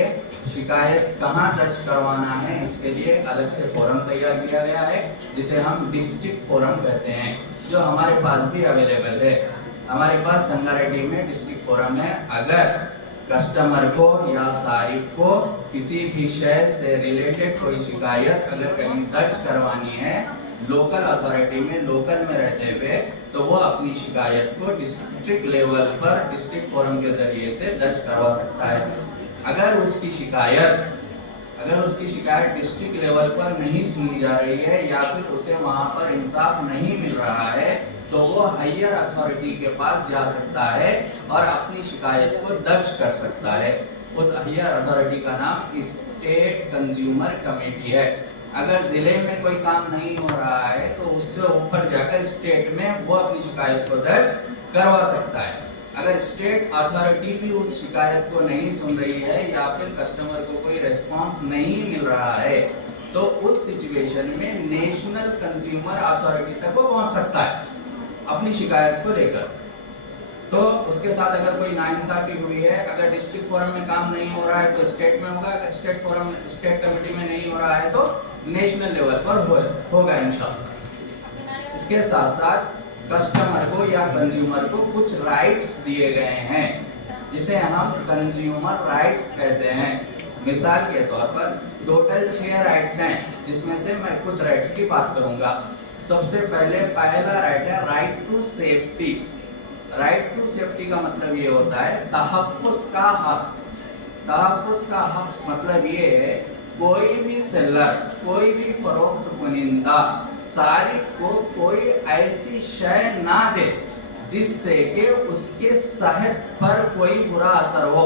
शिकायत कहाँ दर्ज करवाना है, इसके लिए अलग से फोरम तैयार किया गया है जिसे हम डिस्ट्रिक्ट फोरम कहते हैं, जो हमारे पास भी अवेलेबल है। हमारे पास संगारेड्डी में डिस्ट्रिक्ट फोरम है। अगर कस्टमर को या सारिफ को किसी भी शय से रिलेटेड कोई शिकायत अगर कहीं दर्ज करवानी है लोकल अथॉरिटी में, लोकल में रहते हुए, तो वो अपनी शिकायत को डिस्ट्रिक्ट लेवल पर डिस्ट्रिक्ट फोरम के जरिए से दर्ज करवा सकता है। अगर उसकी शिकायत डिस्ट्रिक्ट लेवल पर नहीं सुनी जा रही है या फिर उसे वहाँ पर इंसाफ नहीं मिल रहा है, तो वो हायर अथॉरिटी के पास जा सकता है और अपनी शिकायत को दर्ज कर सकता है। उस हायर अथॉरिटी का नाम स्टेट कंज्यूमर कमेटी है। अगर जिले में कोई काम नहीं हो रहा है तो उससे ऊपर जाकर स्टेट में वो अपनी शिकायत को दर्ज करवा सकता है। अगर स्टेट अथॉरिटी भी उस शिकायत को नहीं सुन रही है या फिर कस्टमर को कोई रिस्पांस नहीं मिल रहा है, तो उस सिचुएशन में नेशनल कंज्यूमर अथॉरिटी तक वो पहुंच सकता है अपनी शिकायत को लेकर। तो उसके साथ अगर कोई नाइंसाफी हुई है, अगर डिस्ट्रिक्ट फोरम में काम नहीं हो रहा है तो स्टेट में होगा, अगर स्टेट कमेटी में नहीं हो रहा है तो नेशनल लेवल पर होगा इंशाल्लाह। इसके साथ साथ कस्टमर को या कंज्यूमर को कुछ राइट्स दिए गए हैं जिसे हम कंज्यूमर राइट्स कहते हैं। मिसाल के तौर पर टोटल 6 राइट्स हैं जिसमें से मैं कुछ राइट्स की बात करूंगा। सबसे पहला राइट है right to safety. Right to safety का मतलब ये होता है तहफ्फुज़ का हक। तहफ्फुज़ का हक मतलब ये है कोई भी सेलर, कोई भी फरोख्त कुनिंदा सारिफ को कोई ऐसी शय ना दे जिससे कि उसके सेहत पर कोई बुरा असर हो।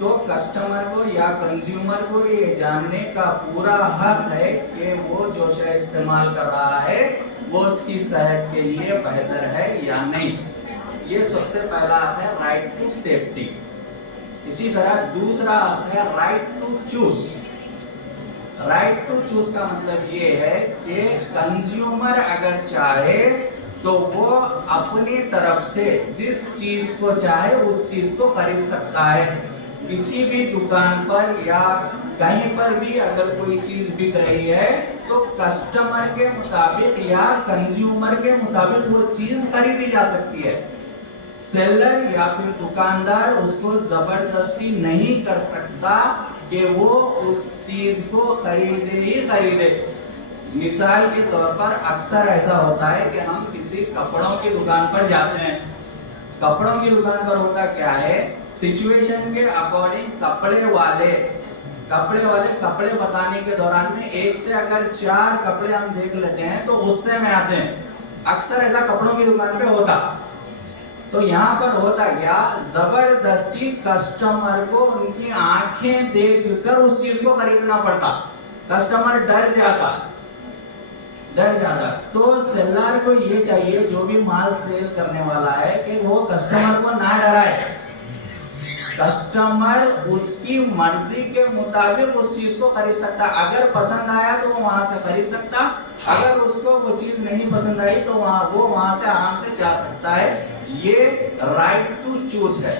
तो कस्टमर को या कंज्यूमर को ये जानने का पूरा हक है कि वो जो शय इस्तेमाल कर रहा है वो उसकी सेहत के लिए बेहतर है या नहीं। ये सबसे पहला है राइट टू सेफ्टी। इसी तरह दूसरा है right to choose. Right to choose का मतलब ये है कि कंज्यूमर अगर चाहे तो वो अपनी तरफ से जिस चीज को चाहे उस चीज को खरीद सकता है। किसी भी दुकान पर या कहीं पर भी अगर कोई चीज बिक रही है तो कस्टमर के मुताबिक या कंज्यूमर के मुताबिक वो चीज खरीदी जा सकती है। सेलर या फिर दुकानदार उसको जबरदस्ती नहीं कर सकता कि वो उस चीज को खरीदे ही खरीदे। मिसाल के तौर पर अक्सर ऐसा होता है कि हम किसी कपड़ों की दुकान पर जाते हैं। कपड़ों की दुकान पर होता क्या है, सिचुएशन के अकॉर्डिंग कपड़े वाले कपड़े बताने के दौरान में एक से अगर 4 कपड़े हम देख लेते हैं तो गुस्से में आते हैं। अक्सर ऐसा कपड़ों की दुकान पे होता। तो यहाँ पर होता क्या, जबरदस्ती कस्टमर को उनकी आंखें देखकर उस चीज को खरीदना पड़ता। कस्टमर डर जाता। तो सेलर को ये चाहिए, जो भी माल सेल करने वाला है, कि वो कस्टमर को ना डराए। कस्टमर उसकी मर्जी के मुताबिक उस चीज को खरीद सकता। अगर पसंद आया तो वो वहां से खरीद सकता, अगर उसको वो चीज नहीं पसंद आई तो वो वहां से आराम से जा सकता है। ये राइट टू चूज है।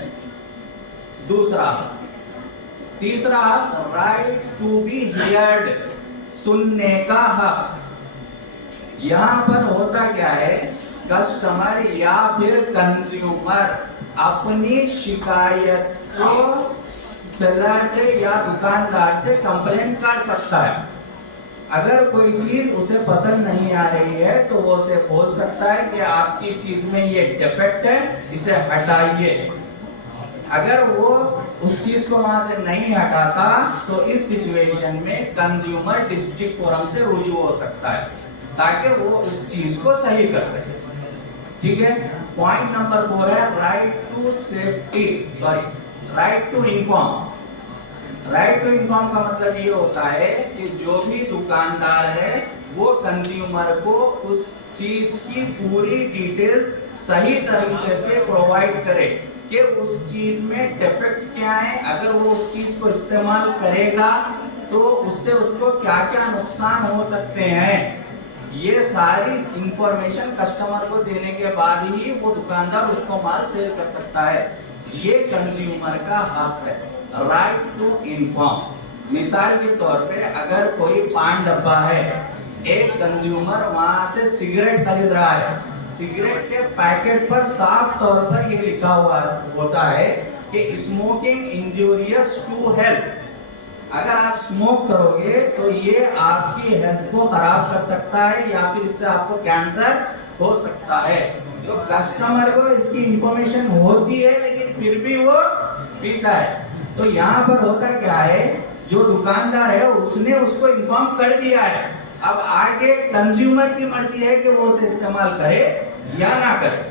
दूसरा। तीसरा, राइट टू बी हियर्ड, सुनने का हक। यहाँ पर होता क्या है, कस्टमर या फिर कंज्यूमर अपनी शिकायत को सेलर से या दुकानदार से कंप्लेंट कर सकता है। अगर कोई चीज उसे पसंद नहीं आ रही है तो वो उसे बोल सकता है कि आपकी चीज में ये डिफेक्ट है, इसे हटाइए। अगर वो उस चीज को वहां से नहीं हटाता तो इस सिचुएशन में कंज्यूमर डिस्ट्रिक्ट फोरम से रुजू हो सकता है ताकि वो उस चीज को सही कर सके। ठीक है। पॉइंट नंबर 4 है right to safety, right to inform. Right to inform का मतलब ये होता है कि जो भी दुकानदार है वो कंज्यूमर को उस चीज की पूरी डिटेल्स सही तरीके से प्रोवाइड करे कि उस चीज में डिफेक्ट क्या है, अगर वो उस चीज को इस्तेमाल करेगा तो उससे उसको क्या क्या नुकसान हो सकते हैं। ये सारी इंफॉर्मेशन कस्टमर को देने के बाद ही वो दुकानदार उसको माल सेल कर सकता है। ये कंज्यूमर का हक है, राइट टू इन्फॉर्म। मिसाल के तौर पे अगर कोई पान डब्बा है, एक कंज्यूमर वहां से सिगरेट खरीद रहा है, सिगरेट के पैकेट पर साफ तौर पर ये लिखा हुआ होता है कि स्मोकिंग इंजूरियस टू हेल्थ। अगर आप स्मोक करोगे तो ये आपकी हेल्थ को खराब कर सकता है या फिर इससे आपको कैंसर हो सकता है। तो कस्टमर को इसकी इंफॉर्मेशन होती है लेकिन फिर भी वो पीता है। तो यहाँ पर होता क्या है, जो दुकानदार है उसने उसको इन्फॉर्म कर दिया है। अब आगे कंज्यूमर की मर्जी है कि वो उसे इस्तेमाल करे या ना करे।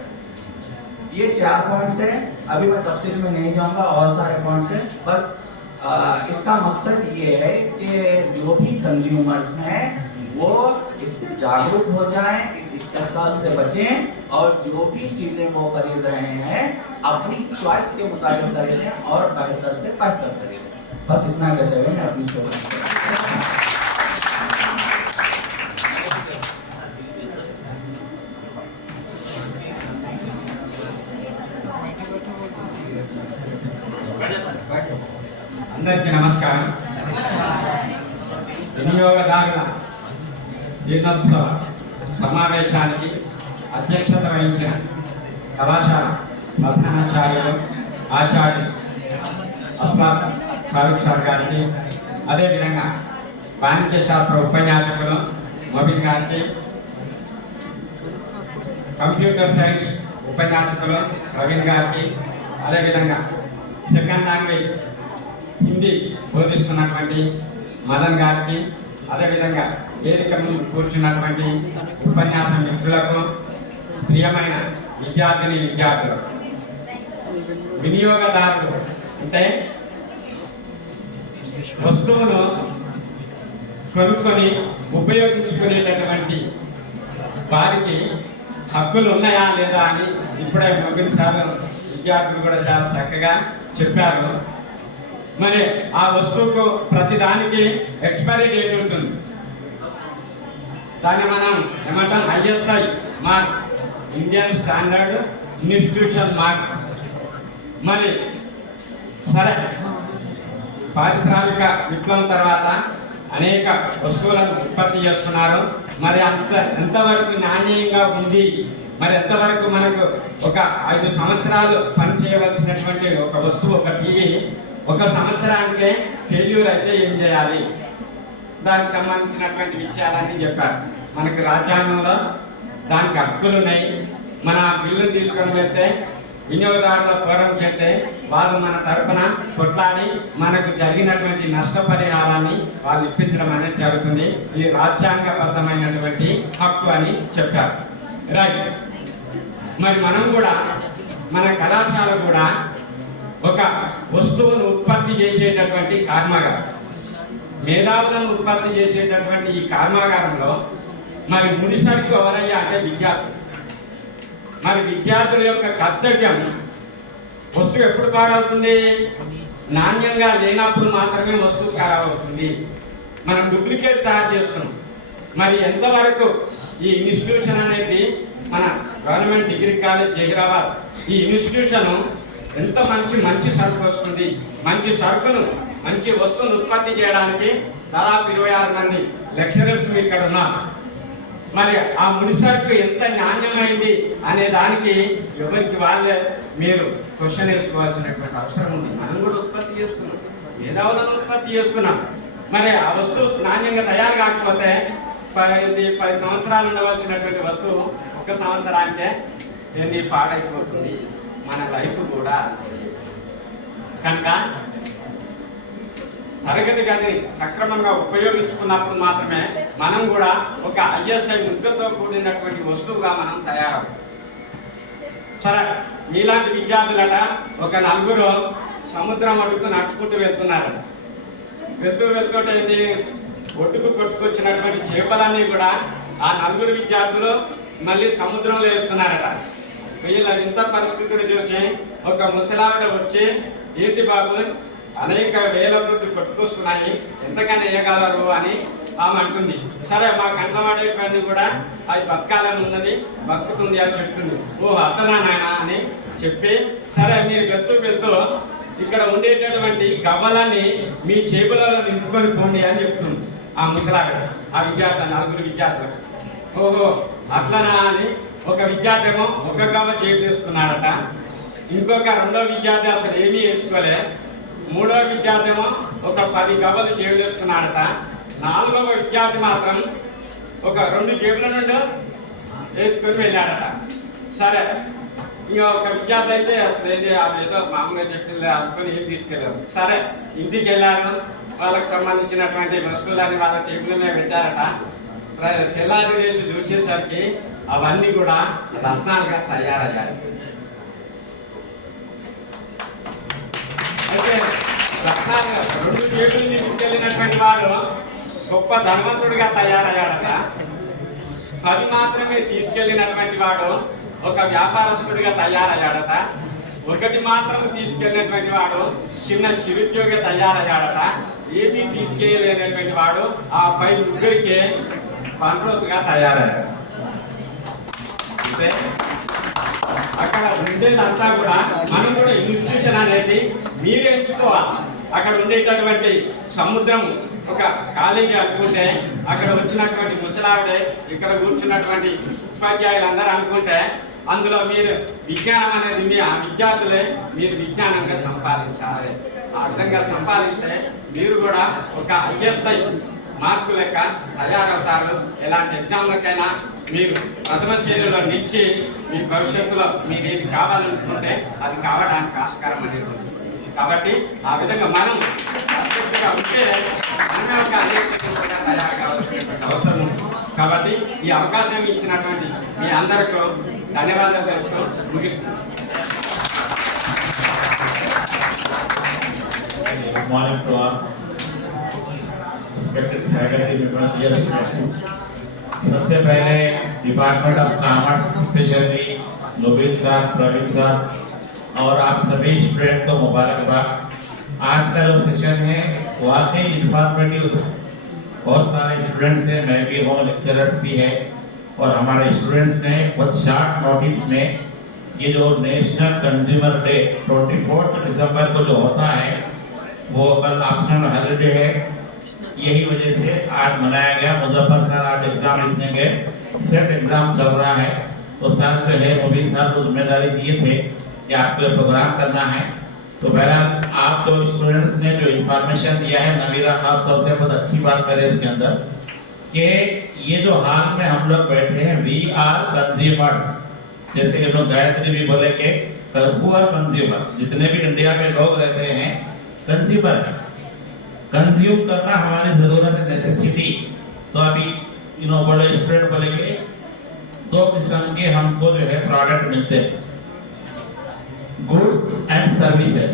ये 4 पॉइंट्स हैं। अभी मैं तफसील में नहीं जाऊंगा, और सारे पॉइंट्स हैं। बस इसका मकसद ये है कि जो भी कंज्यूमर्स हैं वो इससे जागरूक हो जाएं, इस इस्तेमाल से बचें और जो भी चीजें वो खरीद रहे हैं अपनी चॉइस के मुताबिक खरीदें और बेहतर से बेहतर खरीदें। बस इतना कहते हुए मैं अपनी అందరికీ నమస్కారం. వినియోగదారుల దినోత్సవ సమావేశానికి అధ్యక్షత వహించిన కళాశాల ప్రధానాచార్యులు ఆచార్యులు అస్లాం ఫారూక్ సార్ గారికి, అదేవిధంగా వాణిజ్య శాస్త్ర ఉపన్యాసకులు మొబిన్ గారికి, కంప్యూటర్ సైన్స్ ఉపన్యాసకులు ప్రవీణ్ గారికి, అదేవిధంగా సెకండ్ లాంగ్వేజ్ హిందీ బోధిస్తున్నటువంటి మదన్ గారికి, అదేవిధంగా వేదిక ముందు కూర్చున్నటువంటి ఉపన్యాస మిత్రులకు, ప్రియమైన విద్యార్థులు, వినియోగదారులు అంటే వస్తువును కొనుక్కొని ఉపయోగించుకునేటటువంటి వారికి హక్కులు ఉన్నాయా లేదా అని ఇప్పుడే ముగ్గురుసార్లు విద్యార్థులు కూడా చాలా చక్కగా చెప్పారు. మరి ఆ వస్తువుకు ప్రతిదానికి ఎక్స్పైరీ డేట్ ఉంటుంది. దాన్ని మనం ఏమంటాం, ISI mark, Indian standard institution mark. మరి సరే, పారిశ్రామిక విప్లవం తర్వాత అనేక వస్తువులను ఉత్పత్తి చేస్తున్నారు. మరి ఎంతవరకు నాణ్యంగా ఉంది, మరి ఎంతవరకు మనకు ఒక 5 సంవత్సరాలు పని చేయవలసినటువంటి ఒక వస్తువు, ఒక టీవీ 1 సంవత్సరానికే ఫెయిల్యూర్ అయితే ఏం చేయాలి, దానికి సంబంధించినటువంటి విషయాలన్నీ చెప్పారు. మనకు రాజ్యాంగంలో దానికి హక్కులు ఉన్నాయి. మన బిల్లును తీసుకొని వెళ్తే వినియోగదారుల ఫోరంకి వెళ్తే వాళ్ళు మన తరపున కొట్లాడి మనకు జరిగినటువంటి నష్టపరిహారాన్ని వాళ్ళు ఇప్పించడం అనేది జరుగుతుంది. ఇది రాజ్యాంగబద్ధమైనటువంటి హక్కు అని చెప్పారు. రైట్. మరి మనం కూడా మన కళాశాల కూడా ఒక వస్తువును ఉత్పత్తి చేసేటటువంటి కర్మాగారం, మేధావులను ఉత్పత్తి చేసేటటువంటి ఈ కర్మాగారంలో మరి ముడిసరికి ఎవరయ్యా అంటే విద్యార్థులు. మరి విద్యార్థుల యొక్క కర్తవ్యం, వస్తువు ఎప్పుడు పాడవుతుంది, నాణ్యంగా లేనప్పుడు మాత్రమే వస్తువు ఖరాబ్ అవుతుంది. మనం డూప్లికేట్ తయారు చేస్తున్నాం. మరి ఎంతవరకు ఈ ఇన్స్టిట్యూషన్ అనేది మన గవర్నమెంట్ డిగ్రీ కాలేజ్ జహీరాబాద్, ఈ ఇన్స్టిట్యూషన్ ఎంత మంచి సరుకు వస్తుంది, మంచి సరుకును, మంచి వస్తువును ఉత్పత్తి చేయడానికి దాదాపు 26 మంది లెక్చరర్స్ ఇక్కడ ఉన్నారు. మరి ఆ ముడిసరుకు ఎంత నాణ్యమైంది అనే దానికి ఎవరికి వాళ్ళే మీరు క్వశ్చన్ వేసుకోవాల్సినటువంటి అవసరం ఉంది. మనం కూడా ఉత్పత్తి చేస్తున్నాం, మేధావులను ఉత్పత్తి చేస్తున్నాం. మరి ఆ వస్తువు నాణ్యంగా తయారు కాకపోతే 10 సంవత్సరాలు ఉండవలసినటువంటి వస్తువు 1 సంవత్సరానికే పాడైపోతుంది. మన లైఫ్ కూడా కనుక తరగతి గదిని సక్రమంగా ఉపయోగించుకున్నప్పుడు మాత్రమే మనం కూడా ఒక ISI ముద్రతో కూడినటువంటి వస్తువుగా మనం తయారవు. సరే, మీలాంటి విద్యార్థులట ఒక 4 సముద్రం ఒడ్డుకు నడుచుకుంటూ వెళ్తున్నారట. వెళ్తుంటే ఒడ్డుకు కొట్టుకొచ్చినటువంటి చేపలన్నీ కూడా ఆ 4 విద్యార్థులు మళ్ళీ సముద్రంలో వేస్తున్నారట. వీళ్ళ వింత పరిస్థితులు చూసి ఒక ముసలావిడ వచ్చి, ఏంటి బాబు, అనేక వేల కొద్ది కొట్టుకొస్తున్నాయి, ఎంతకన్నా వేయగలరు అని ఆమె అంటుంది. సరే, మా కంటమాడేటువంటి కూడా అది బతకాలని ఉందని బతుకుతుంది అని చెప్తుంది. ఓ అతనా నాయన అని చెప్పి, సరే మీరు వెళ్తూ ఇక్కడ ఉండేటటువంటి గవ్వలని మీ చేతులలో నింపుకొని పోండి అని చెప్తుంది ఆ ముసలావిడ ఆ విద్యార్థి, 4 విద్యార్థులు. ఓహో అట్లనా అని ఒక విద్యార్థి ఏమో ఒక గవ్వ చేపేసుకున్నాడట. ఇంకొక 2వ విద్యార్థి అసలు ఏమీ వేసుకోలే. 3వ విద్యార్థి ఏమో ఒక 10 గవ్వలు జేబులేసుకున్నాడట. 4వ విద్యార్థి మాత్రం ఒక 2 జేబుల నుండి వేసుకొని వెళ్ళాడట. సరే, ఇంకా ఒక విద్యార్థి అయితే అసలు ఏంటి ఏదో మామూలుగా చెట్లు అనుకొని ఏం తీసుకెళ్ళారు. సరే, ఇంటికి వెళ్ళారు. వాళ్ళకి సంబంధించినటువంటి వస్తువులన్నీ వాళ్ళ టేబుల్ మీద పెట్టారట. తెల్లారి వేసి చూసేసరికి అవన్నీ కూడా రత్నాలుగా తయారయ్యాయి. అయితే రత్నాలుగా 2 జేబులు నింపుకెళ్ళినటువంటి వాడు గొప్ప ధనవంతుడిగా తయారయ్యాడట. 10 మాత్రమే తీసుకెళ్ళినటువంటి వాడు ఒక వ్యాపారస్తుడిగా తయారయ్యాడట. 1 మాత్రం తీసుకెళ్ళినటువంటి వాడు చిన్న చిరుద్యోగి తయారయ్యాడట. ఏమీ తీసుకెళ్ళలేనటువంటి వాడు ఆ 5 ముగ్గురికి పంట్రోతుగా తయారయ్యాడు. అంటే అక్కడ ఉండేదంతా కూడా మనం కూడా ఇన్స్టిట్యూషన్ అనేది మీరు ఎంచుకోవాలి. అక్కడ ఉండేటటువంటి సముద్రం ఒక కాలేజీ అనుకుంటే, అక్కడ వచ్చినటువంటి ముసలావిడే, ఇక్కడ కూర్చున్నటువంటి ఉపాధ్యాయులందరూ అనుకుంటే, అందులో మీరు విజ్ఞానం అనేది మీ ఆ విద్యార్థులే మీరు విజ్ఞానంగా సంపాదించాలి. ఆ విధంగా సంపాదిస్తే మీరు కూడా ఒక ISI మార్కు లెక్క తయారవుతారు. ఎలాంటి ఎగ్జామ్లకైనా మీరు ప్రథమ శ్రేణిలో నిలిచి మీ భవిష్యత్తులో మీరు ఏది కావాలనుకుంటే అది కావడానికి ఆస్కారం అనేది ఉంది. కాబట్టి ఆ విధంగా మనం అధ్యక్షుడిగా ఉంటే మనమే ఒక అధ్యక్షుడిగా తయారు కావాల్సినటువంటి అవసరం ఉంది. కాబట్టి ఈ అవకాశం ఇచ్చినటువంటి మీ అందరికీ ధన్యవాదాలు తెలుపుతూ ముగిస్తున్నాను. Good morning to our respected faculty members, dear students. सबसे पहले department of commerce specially Nobil sir, Praveen sir और आप सभी स्टूडेंट को मुबारकबाद। आज का जो सेशन है वाकई इंफॉर्मेटिव था। बहुत सारे स्टूडेंट्स हैं, मैं भी हूँ, लेक्चरर्स भी है और हमारे स्टूडेंट्स ने बहुत शार्ट नोटिस में ये जो नेशनल कंज्यूमर डे 24 दिसंबर को जो होता है वो कल ऑप्शनल हॉलीडे है, यही वजह से आज मनाया गया। मुजफ्फर सर आज एग्जाम लिखने गए, सेट एग्जाम चल रहा है, तो सर जो है मोबिन सर को जिम्मेदारी दिए थे कि आपको प्रोग्राम करना है। तो बहरहाल आप तो स्टूडेंट्स ने जो इंफॉर्मेशन दिया है, नवीरा खास तौर से बहुत अच्छी बात करे इसके अंदर कि ये जो हाल में हम लोग बैठे हैं वी आर कंज्यूमर्स, जैसे कि लोग गायत्री भी बोले कि हुआ कंज्यूमर, जितने भी इंडिया में लोग रहते हैं कंज्यूमर है। कंज्यूम करना हमारी जरूरत है, नेसेसिटी। तो अभी बड़े स्टूडेंट बोले कि 2 किस्म के हमको जो है प्रोडक्ट मिलते हैं, गुड्स एंड सर्विसेज।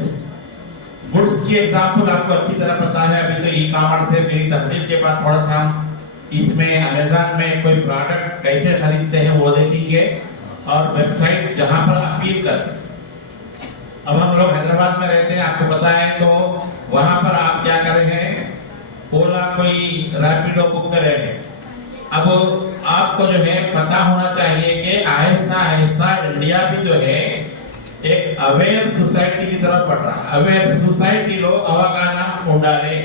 गुड्स की एग्जांपल आपको अच्छी तरह पता है, अभी तो ई कॉमर्स है, मेरी तस्दीक के बाद थोड़ा सा हम इसमें अमेज़न में कोई प्रोडक्ट कैसे खरीदते हैं वो देखेंगे और वेबसाइट जहां पर अपील करते हैं। अब हम लोग हैदराबाद में रहते हैं, आपको पता है, तो वहां पर आप क्या कर रहे हैं, ओला कोई रैपिडो बुक कर रहे हैं। अब आपको जो है पता होना चाहिए कि आहिस्ता आहिस्ता इंडिया भी जो है एक अवेयर सोसाइटी की तरफ बढ़ रहा है। अवेयर सोसाइटी लो अवगाना उंडाले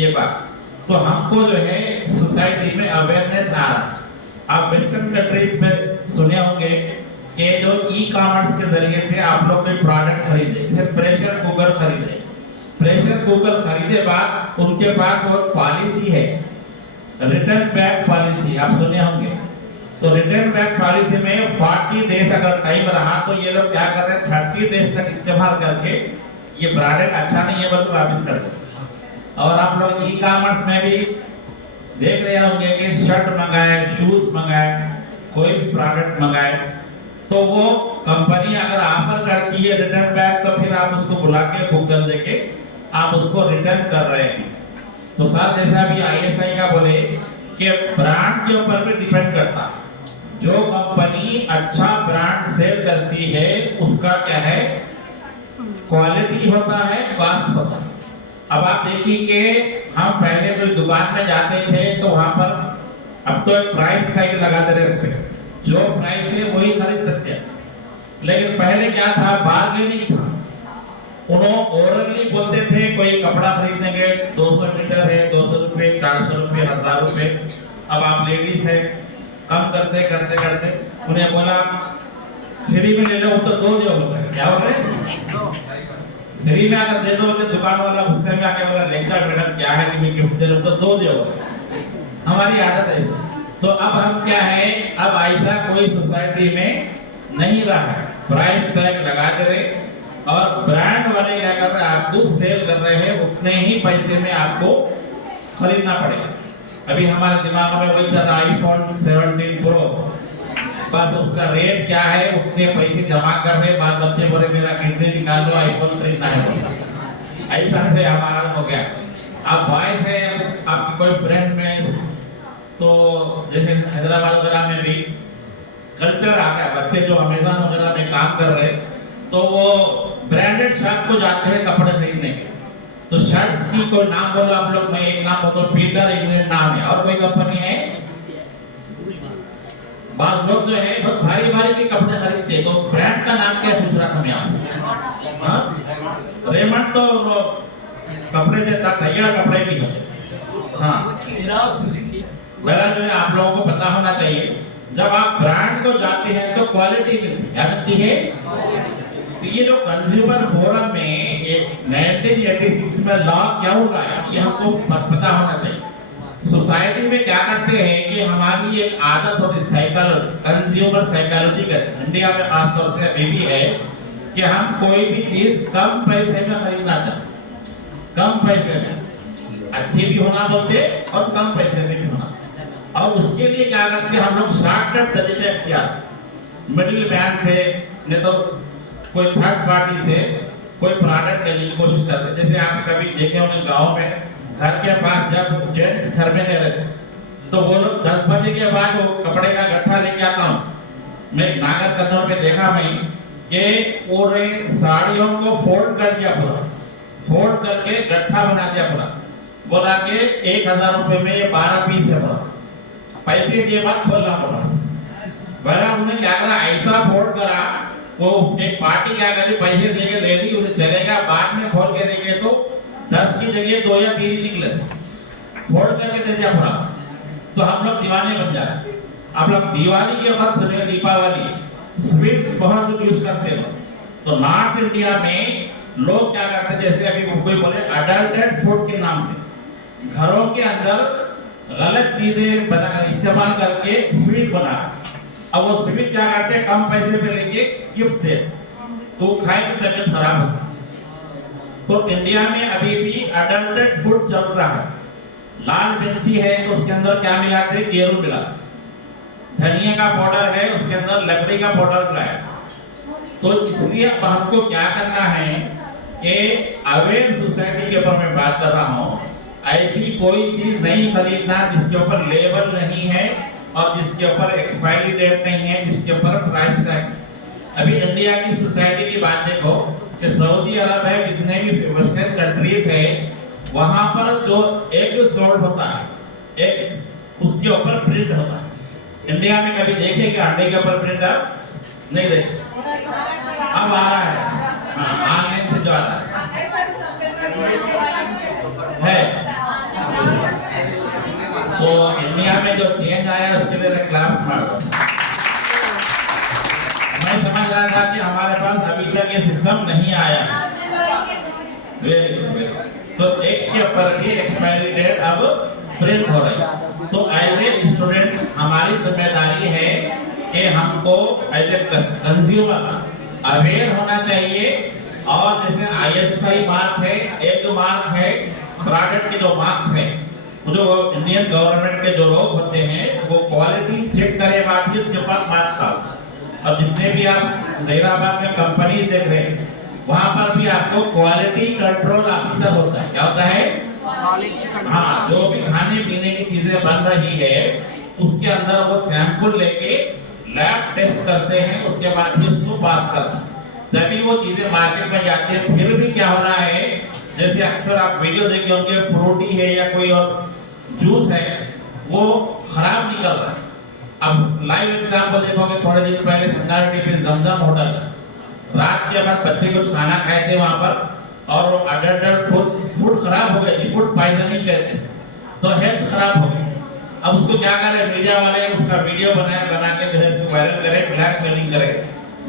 ये बात, तो हमको जो है सोसाइटी में अवेयरनेस आ रहा है। आप वेस्टर्न कंट्रीज में सुने होंगे कि जो ई कॉमर्स के जरिए से आप लोग कोई प्रोडक्ट खरीदे, जैसे प्रेशर कुकर खरीदे, प्रेशर कुकर खरीदे बाद उनके पास वो पॉलिसी है, रिटर्न बैक पॉलिसी, आप सुने होंगे। तो रिटर्न बैक पॉलिसी में 40 डेज अगर टाइम रहा तो ये लोग क्या कर रहे हैं, 30 डेज तक इस्तेमाल करके ये प्रोडक्ट अच्छा नहीं है बल्कि वापस कर देते। और आप लोग ई कॉमर्स में भी देख रहे होंगे कि शर्ट मंगाए, शूज मंगाए, कोई भी प्रोडक्ट मंगाए तो वो कंपनी अगर ऑफर करती है रिटर्न बैक, तो फिर आप उसको बुला के बुक कर देके आप उसको रिटर्न कर रहे हैं। तो सर जैसा अभी ISI का बोले कि ब्रांड के ऊपर भी डिपेंड करता है। जो कंपनी अच्छा ब्रांड सेल करती है उसका क्या है, क्वालिटी होता है, कॉस्ट होता है। अब आप देखिए कि हम पहले कोई दुकान में जाते थे तो वहां पर अब तो एक प्राइस टैग लगा दे रहे, जो प्राइस है वही खरीद सकते हैं। लेकिन पहले क्या था, बार्गेनिंग था। उन्होंने ओरली बोलते थे कोई कपड़ा खरीदने गए 200 मीटर है 200 रुपए, 400 रुपए, 1000 रुपए। अब आप लेडीज है, कम करते करते करते उन्हें बोला फ्री में ले लो तो 2 दो, क्या बोले फ्री में अगर दे दो तो दुकान वाला गुस्से में आके बोला लेकर मैडम क्या है कि मैं गिफ्ट दे रहा हूं तो 2 दो। हमारी आदत है। तो अब हम क्या है, अब ऐसा कोई सोसाइटी में नहीं रहा है, प्राइस टैग लगा दे रहे और ब्रांड वाले क्या कर रहे हैं, आपको सेल कर रहे हैं, उतने ही पैसे में आपको खरीदना पड़ेगा। अभी हमारे दिमाग में वही चल रहा iPhone 17 Pro, बस उसका रेट क्या है, उतने पैसे जमा कर रहे, बाद बच्चे बोले मेरा किडनी निकाल लो, iPhone खरीदना है। ऐसा है हमारा हो गया। अब बॉयज है, आपकी कोई फ्रेंड में, तो जैसे हैदराबाद वगैरह में भी कल्चर आ गया, बच्चे जो अमेज़न वगैरह में काम कर रहे तो वो ब्रांडेड शॉप को जाते हैं कपड़े खरीदने के। तो शर्ट्स की कोई नाम बोलो आप लोग, मैं एक नाम बोलो, पीटर इंग्लैंड नाम है, और कोई कंपनी है। बाद लोग जो है बहुत भारी भारी के कपड़े खरीदते, तो ब्रांड का नाम क्या पूछ रहा था मैं आपसे? रेमंड तो कपड़े देता, तैयार कपड़े भी होते। हाँ, मेरा जो है आप लोगों को पता होना चाहिए, जब आप ब्रांड को जाते हैं तो क्वालिटी मिलती है। तो ये जो कंज्यूमर फोरम में 1986 में लॉ क्या हुआ है, ये हमको पता होना चाहिए। सोसाइटी में क्या करते हैं कि हमारी एक आदत होती है, साइकोलॉजी, कंज्यूमर साइकोलॉजी कहते हैं, इंडिया में खास तौर से अभी भी है कि हम कोई भी चीज कम पैसे में खरीदना चाहते, कम पैसे में अच्छी भी होना बोलते और कम पैसे में भी होना। और उसके लिए क्या करते हम लोग शॉर्टकट तरीके इख्तियार, मिडिल मैन से नहीं तो कोई थर्ड पार्टी से कोई प्रोडक्ट लेने की कोशिश करते। जैसे आप कभी देखे होंगे गांव में घर के पास जब जेंट्स घर में नहीं रहते तो वो लोग 10 बजे के बाद वो कपड़े का गट्ठा लेके आता हूँ। मैं नागर कदम पे देखा मैं कि पूरे साड़ियों को फोल्ड कर दिया, पूरा फोल्ड करके गट्ठा बना दिया पूरा, बोला कि 1000 रुपए में ये 12 पीस है, पूरा पैसे दिए बाद खोलना पड़ा। बहरा उन्होंने क्या करा, ऐसा फोल्ड करा, वो एक पार्टी क्या करी, पैसे देके ले ली, उसे चलेगा, बाद में खोल के देखे तो 10 की जगह 2 या 3 निकले, फोल्ड करके दे दिया पूरा। तो हम लोग दीवाने बन जाते। आप लोग दिवाली के वक्त सुनिए, दीपावली स्वीट्स बहुत यूज करते हैं। तो नॉर्थ इंडिया में लोग क्या करते हैं, जैसे अभी कोई बोले अडल्टेड फूड के नाम से घरों के अंदर गलत चीजें बना इस्तेमाल करके स्वीट बना। अब वो स्वीट क्या करते हैं, कम पैसे पे लेके गिफ्ट दे, तो खाए तो तबीयत खराब होती। तो इंडिया में अभी भी अडल्टेड फूड चल रहा है। लाल मिर्ची है तो उसके अंदर क्या मिलाते हैं, गेरू मिलाते। धनिया का पाउडर है उसके अंदर लकड़ी का पाउडर मिलाया। तो इसलिए अब हमको क्या करना है कि अवेयर सोसाइटी के ऊपर मैं बात कर रहा हूँ, ऐसी कोई चीज नहीं खरीदना जिसके ऊपर लेबल नहीं है और जिसके ऊपर एक्सपायरी डेट नहीं है, जिसके ऊपर प्राइस टैग। अभी इंडिया की सोसाइटी की बात देखो कि सऊदी अरब है, जितने भी वेस्टर्न कंट्रीज है, वहां पर जो एग सोल्ड होता है, एग उसके ऊपर प्रिंट होता है। इंडिया में कभी देखे कि अंडे के ऊपर प्रिंट आप नहीं देखे, अब आ रहा है ऑनलाइन से जो आता है। तो इंडिया में जो चेंज आया उसके लिए क्लास मार दो। मैं समझ रहा था कि हमारे पास अभी तक ये सिस्टम नहीं आया। तो एक के ऊपर भी एक्सपायरी डेट अब प्रिंट हो रही है। तो एज ए स्टूडेंट हमारी जिम्मेदारी है कि हमको एज ए कंज्यूमर अवेयर होना चाहिए। और जैसे ISI मार्क है, एग मार्क है, प्रोडक्ट के जो मार्क्स हैं, जो इंडियन गवर्नमेंट के जो लोग होते हैं वो क्वालिटी चेक करे बाद ही उसके ऊपर मार्क डालते। और जितने भी आप जहीराबाद में कंपनीज देख रहे हैं वहां पर भी आपको क्वालिटी कंट्रोल ऑफिसर होता है। क्या होता है? हाँ, जो भी खाने पीने की चीजें बन रही है उसके अंदर वो सैंपल लेके लैब टेस्ट करते हैं, उसके बाद ही उसको पास करते हैं, तभी वो चीजें मार्केट में जाती है। फिर भी क्या हो रहा है, जैसे अक्सर आप वीडियो देखे होंगे, फ्रूटी है या कोई और जूस है वो खराब निकल रहा है। अब लाइव एग्जांपल देखोगे, थोड़े दिन पहले संगारेड्डी पे जमजम होटल है, रात के बाद बच्चे कुछ खाना खाए थे वहां पर और वो अडल्ट फूड खराब हो गई थी, फूड पॉइजनिंग कहते हैं, तो हेल्थ खराब हो गई। अब उसको क्या करे, मीडिया वाले उसका वीडियो बना के जो है इसको वायरल करे, ब्लैकमेलिंग करे।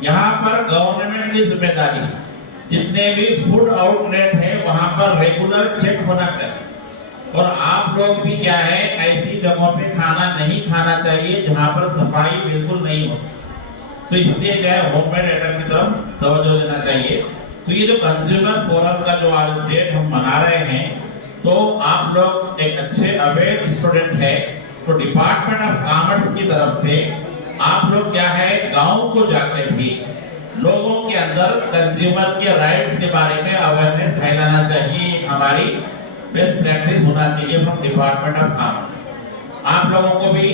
यहाँ पर गवर्नमेंट की जिम्मेदारी है, जितने भी फूड आउटलेट है वहां पर रेगुलर चेक होना चाहिए। और आप लोग भी क्या है, ऐसी जगहों पे खाना नहीं खाना चाहिए जहां पर सफाई बिल्कुल नहीं हो। तो इसलिए जो है होममेड आइटम की तरफ तवज्जो देना चाहिए। तो ये जो कंज्यूमर फोरम का जो आज डेट हम मना रहे हैं, तो आप लोग एक अच्छे अवेयर स्टूडेंट है, तो डिपार्टमेंट ऑफ कॉमर्स की तरफ से आप लोग क्या है, गांव को जाकर भी लोगों के अंदर कंज्यूमर के राइट्स के बारे में अवेयरनेस फैलाना चाहिए। हमारी बेस्ट प्रैक्टिस होना चाहिए फ्रॉम डिपार्टमेंट ऑफ कॉमर्स। आप लोगों को भी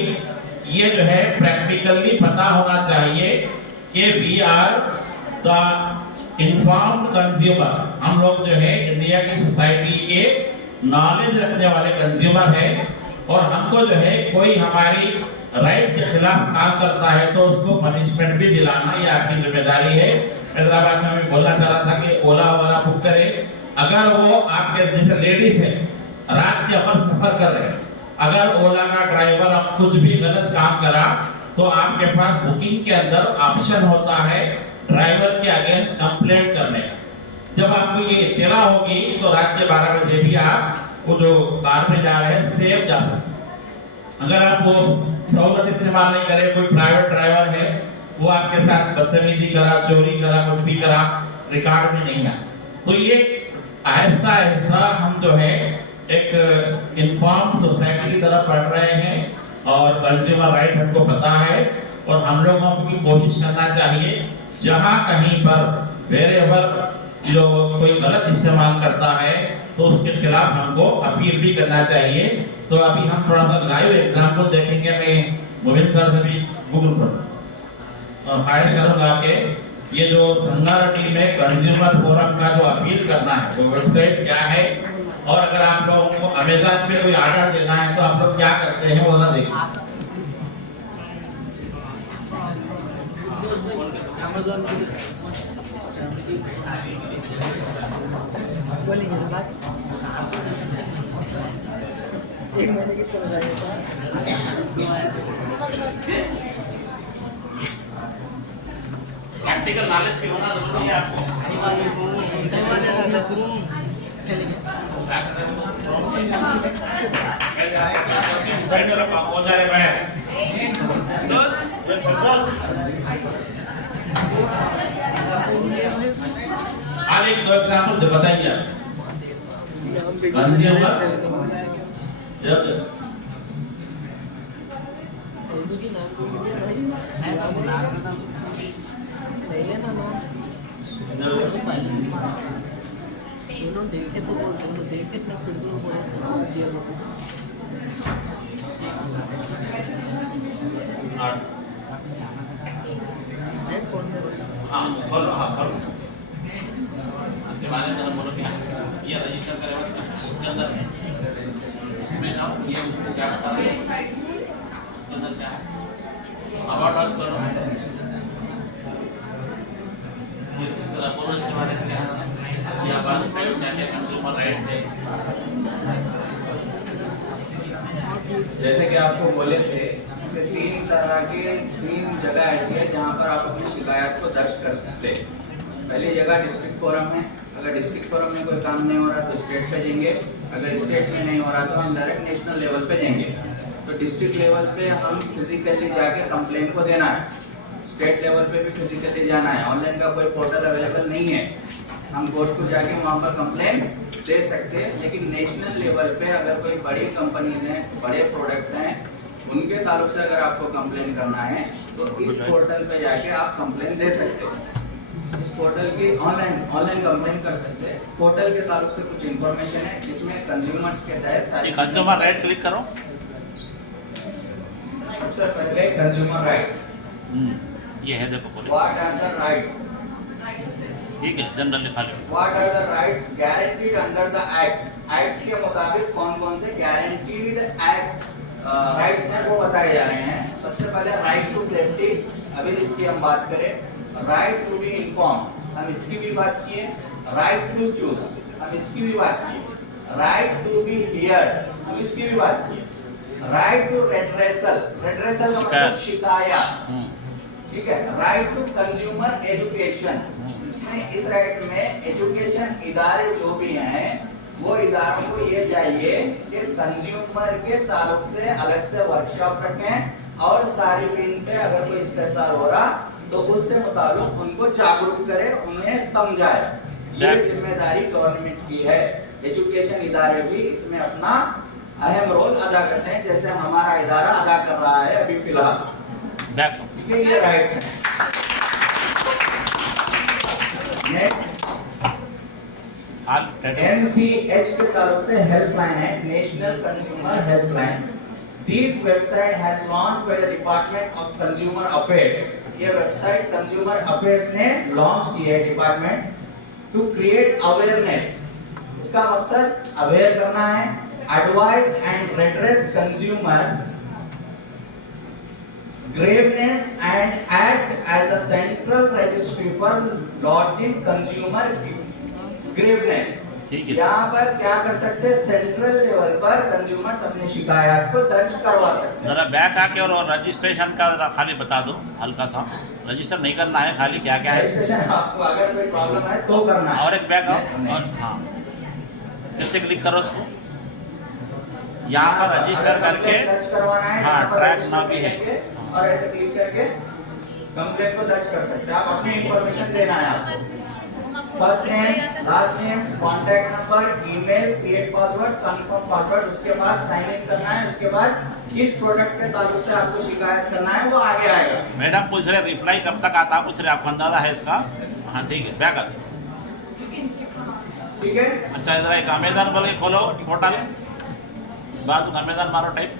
ये जो है प्रैक्टिकली पता होना चाहिए कि we are the informed consumer. हम लोग जो है इंडिया की सोसाइटी के नॉलेज रखने वाले कंज्यूमर है, और हमको जो है कोई हमारी राइट के खिलाफ काम करता है तो उसको पनिशमेंट भी दिलाना ये आपकी जिम्मेदारी है। हैदराबाद में मैं बोलना चाह रहा था कि ओला वगैरह बुक करें, अगर वो आपके जैसे लेडीज है रात के अपर सफर कर रहे हैं, अगर ओला का ड्राइवर आप कुछ भी गलत काम करा तो आपके पास बुकिंग के अंदर ऑप्शन होता है ड्राइवर के अगेंस्ट कंप्लेंट करने का। जब आपको ये इत्तला होगी तो रात के 12 बजे भी आप वो जो कार में जा रहे हैं सेफ जा सकते। अगर आप वो सहूलत इस्तेमाल नहीं करें, कोई प्राइवेट ड्राइवर है वो आपके साथ बदतमीजी करा, चोरी करा, कुछ भी करा, रिकॉर्ड में नहीं आया। तो ये आहिस्ता आहिस्ता हम जो है एक इन्फॉर्म सोसाइटी की तरफ बढ़ रहे हैं और कंज्यूमर राइट हमको पता है और हम लोगों की कोशिश करना चाहिए जहां कहीं पर वेरेवर जो कोई गलत इस्तेमाल करता है तो उसके खिलाफ हमको अपील भी करना चाहिए। तो अभी हम थोड़ा सा लाइव एग्जांपल देखेंगे। मैं मोबिन सर से भी गूगल पर ख्वाहिश करूंगा कि ये जो संगारेड्डी में कंज्यूमर फोरम का जो अपील करना है वो वेबसाइट क्या है, और अगर आप लोगों को अमेज़न पे कोई ऑर्डर देना है तो आप लोग क्या करते हैं वो ना देखिए। बोलेंगे ना बात, एक महीने की चल जाएगा। प्रैक्टिकल नॉलेज भी होना जरूरी है आपको। चलेंगे बहुत सारे आज एक दो एग्जांपल बताइए आप। देखे तो बोलते हैं, देखे ना फिर तो बोलते हाँ बोलो, हाँ बोलो। इसके बारे में जरा बोलो क्या ये रजिस्टर करेगा उसके अंदर इसमें जाओ, ये उसको क्या बता रहे हैं इसके अंदर क्या है, अबाउट अस करो, ये जरा बोलो इसके बारे में क्या है, या बात करो क्या कंज्यूमर राइट्स है। जैसे कि आपको बोले थे कि तीन जगह ऐसी है जहाँ पर आप अपनी शिकायत को दर्ज कर सकते हैं। पहली जगह डिस्ट्रिक्ट फोरम है। अगर डिस्ट्रिक्ट फोरम में कोई काम नहीं हो रहा तो स्टेट पे जाएंगे, अगर स्टेट में नहीं हो रहा तो हम डायरेक्ट नेशनल लेवल पे जाएंगे। तो डिस्ट्रिक्ट लेवल पे हम फिजिकली जाके कंप्लेंट को देना है, स्टेट लेवल पे भी फिजिकली जाना है। ऑनलाइन का कोई पोर्टल अवेलेबल नहीं है, हम कोर्ट को जाके वहाँ पर कंप्लेंट दे सकते हैं। लेकिन नेशनल लेवल पे अगर कोई बड़ी कंपनीज हैं, बड़े प्रोडक्ट हैं, उनके ताल्लुक से अगर आपको कंप्लेन करना है तो इस पोर्टल पे जाके आप कंप्लेन दे सकते हो। इस पोर्टल की ऑनलाइन कंप्लेन कर सकते हैं। पोर्टल के ताल्लुक से कुछ इंफॉर्मेशन है जिसमें कंज्यूमर्स के तहत सारी कंज्यूमर राइट क्लिक करो। सबसे पहले कंज्यूमर राइट्स ये है, देखो व्हाट आर द राइट्स, ठीक है, जनरल लिखा लो। What are the rights guaranteed under the act. Act के मुताबिक कौन कौन से गारंटीड एक्ट राइट्स हैं वो बताए जा रहे हैं। सबसे पहले राइट टू सेफ्टी, अभी जिसकी हम बात करें, राइट टू बी इन्फॉर्म हम इसकी भी बात किए, राइट टू चूज हम इसकी भी बात किए, राइट टू बी हियर्ड हम इसकी भी बात किए, राइट टू रेड्रेसल मतलब शिकायत, ठीक है, राइट टू कंज्यूमर एजुकेशन। इसमें इस राइट में एजुकेशन इदारे जो भी हैं वो इदारों को ये चाहिए कि कंज्यूमर के ताल्लुक से अलग से वर्कशॉप रखें और सार्वजनिक पे अगर कोई इस्तेमाल हो रहा तो उससे मुताबिक उनको जागरूक करे, उन्हें समझाए। ये जिम्मेदारी गवर्नमेंट की है। एजुकेशन इदारे भी इसमें अपना अहम रोल अदा करते हैं, जैसे हमारा इदारा अदा कर रहा है अभी फिलहाल। ठीक है, ये राइट्स हैं। NCH के ताल्लुक से हेल्पलाइन है, national consumer helpline. This website has launched by the department of consumer affairs. ये वेबसाइट कंज्यूमर अफेयर्स ने लॉन्च की है डिपार्टमेंट टू क्रिएट अवेयरनेस। इसका मकसद अवेयर करना है, advise and redress consumer grievance and act as a central registry for lodging consumer grievance. यहाँ पर क्या कर सकते हैं, सेंट्रल लेवल पर कंज्यूमर्स अपनी शिकायत को दर्ज करवा सकते हैं। जरा बैक आके और रजिस्ट्रेशन का खाली बता दो हल्का सा, रजिस्टर नहीं करना है, खाली क्या क्या है रजिस्ट्रेशन आपको अगर कोई प्रॉब्लम है तो करना है। और एक बैक आओ और हाँ कैसे क्लिक करो उसको, यहाँ पर रजिस्टर करके दर्ज करवाना है, हाँ ट्रैक ना भी है और ऐसे क्लिक करके कंप्लेंट को दर्ज कर सकते हैं। आप अपनी इंफॉर्मेशन देना है आपको, first name, last name, contact number, email, create password, confirm password, उसके बाद साइन इन करना है। उसके बाद किस प्रोडक्ट के ताल्लुक से आपको शिकायत करना है वो आगे आएगा। मैडम पूछ रहे रिप्लाई कब तक आता है, पूछ रहे आपको अंदाजा है इसका? हाँ ठीक है, क्या कर ठीक है। अच्छा इधर एक अमेजन बोल के खोलो पोर्टल, बाद अमेजन मारो टाइप,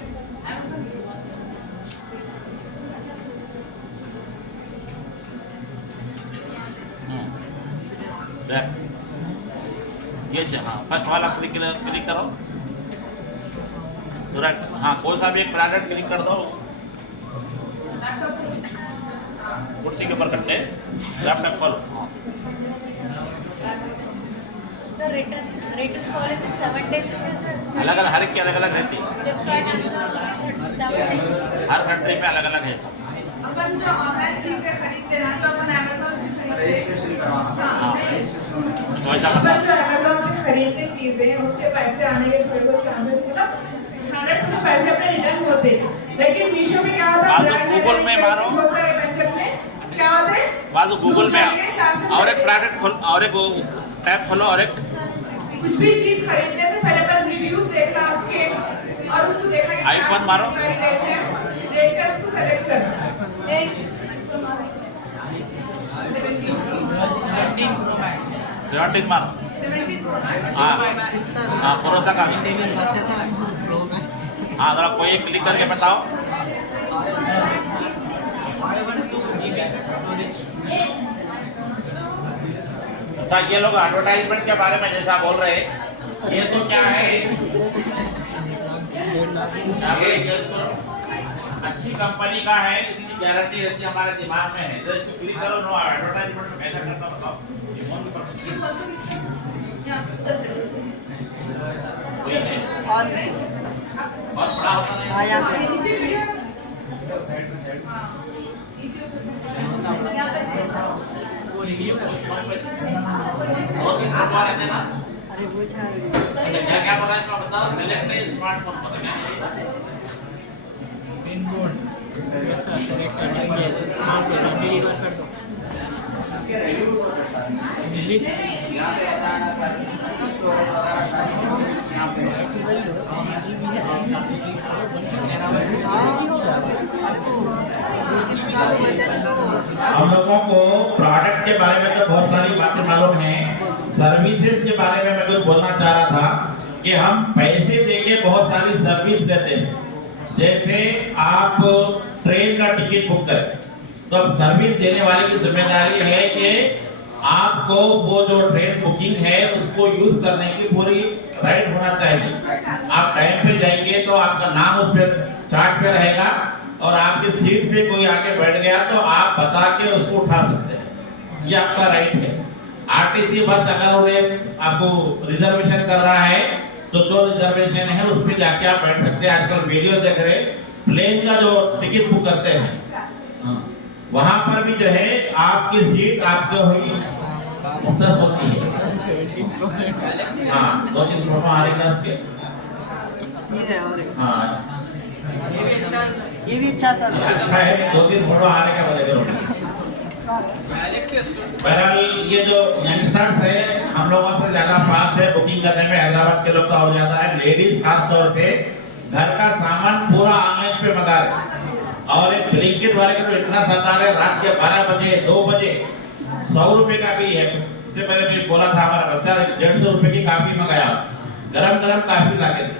ये છે हाँ फर्स्ट वाला क्लिक करो, हाँ कोई सा भी एक प्रोडक्ट क्लिक कर दो, कुर्सी के ऊपर करते हैं, लैपटॉप खोलो। सर रिटर्न पॉलिसी 7 days है सर, अलग अलग हर एक की अलग अलग रहती है, हर कंट्री में अलग अलग है सब। अपन जो ऑनलाइन चीजें खरीदते हैं ना, जो अपन अमेज़न रजिस्ट्रेशन करवाना, अपन जो अमेज़न पे खरीदते चीजें उसके पैसे आने के थोड़े बहुत चांसेस, मतलब 100% पैसे अपने रिटर्न होते हैं, लेकिन मीशो में क्या होता है, गूगल में मारो, बहुत सारे पैसे अपने क्या होते हैं, बाजू गूगल में और एक प्रोडक्ट खोल और एक टैब खोलो और एक कुछ भी चीज खरीदने से पहले पर रिव्यूज देखना उसके, और उसको देखना कि आईफोन मारो, रेट कर उसको सेलेक्ट करना। 17 मारो, हाँ हाँ प्रो तक आ गई, हाँ जरा कोई एक क्लिक करके बताओ। अच्छा ये लोग एडवर्टाइजमेंट के बारे में जैसा बोल रहे हैं, ये तो क्या है, अच्छी कंपनी का है, इसकी गारंटी रहती है हमारे दिमाग में है, तो इसको क्लिक करो, नो एडवर्टाइजमेंट में कैसा करता बताओ, ये फोन पे बहुत बड़ा होता नहीं, क्या क्या बोला इसमें बताओ, सेलेक्ट है स्मार्टफोन पर पिन कोड ऐसा सेलेक्ट करके स्मार्ट डिलीवर कर दो। हम लोगों को प्रोडक्ट के बारे में तो बहुत सारी बातें मालूम हैं, सर्विसेज के बारे में मैं कुछ बोलना चाह रहा था कि हम पैसे देके बहुत सारी सर्विस लेते हैं। जैसे आप ट्रेन का टिकट बुक करें तो अब सर्विस देने वाले की जिम्मेदारी है कि आपको वो जो ट्रेन बुकिंग है उसको यूज करने की पूरी राइट होना चाहिए। आप टाइम पे जाएंगे तो आपका नाम उस पर चार्ट पे रहेगा और आपकी सीट पे कोई आके बैठ गया तो आप बता के उसको उठा सकते हैं, ये आपका राइट है। आरटीसी बस अगर उन्हें आपको रिजर्वेशन कर रहा है तो जो रिजर्वेशन है उस पे जाके आप बैठ सकते हैं। आजकल वीडियो देख रहे, प्लेन का जो टिकट बुक करते हैं वहां पर भी जो है आपकी सीट आपको हुई मुख्तस होती है। हाँ 2-3 फोटो आ रही है उसके, हाँ ये भी अच्छा था, अच्छा है कि 2-3 फोटो आने के बदले करो। बहरहाल ये जो यंगस्टर्स है हम लोगों से ज्यादा फास्ट है बुकिंग करने में, हैदराबाद के लोग का और ज्यादा है। लेडीज खास तौर से घर का सामान पूरा ऑनलाइन पे मंगा रहे और एक ब्लिंकिट वाले को तो इतना सता रहे, रात के 12 बजे 2 बजे 100 रुपए का भी है। इससे पहले भी बोला था हमारा बच्चा 150 रुपए की काफी मंगाया, गरम गरम काफी लाके थे।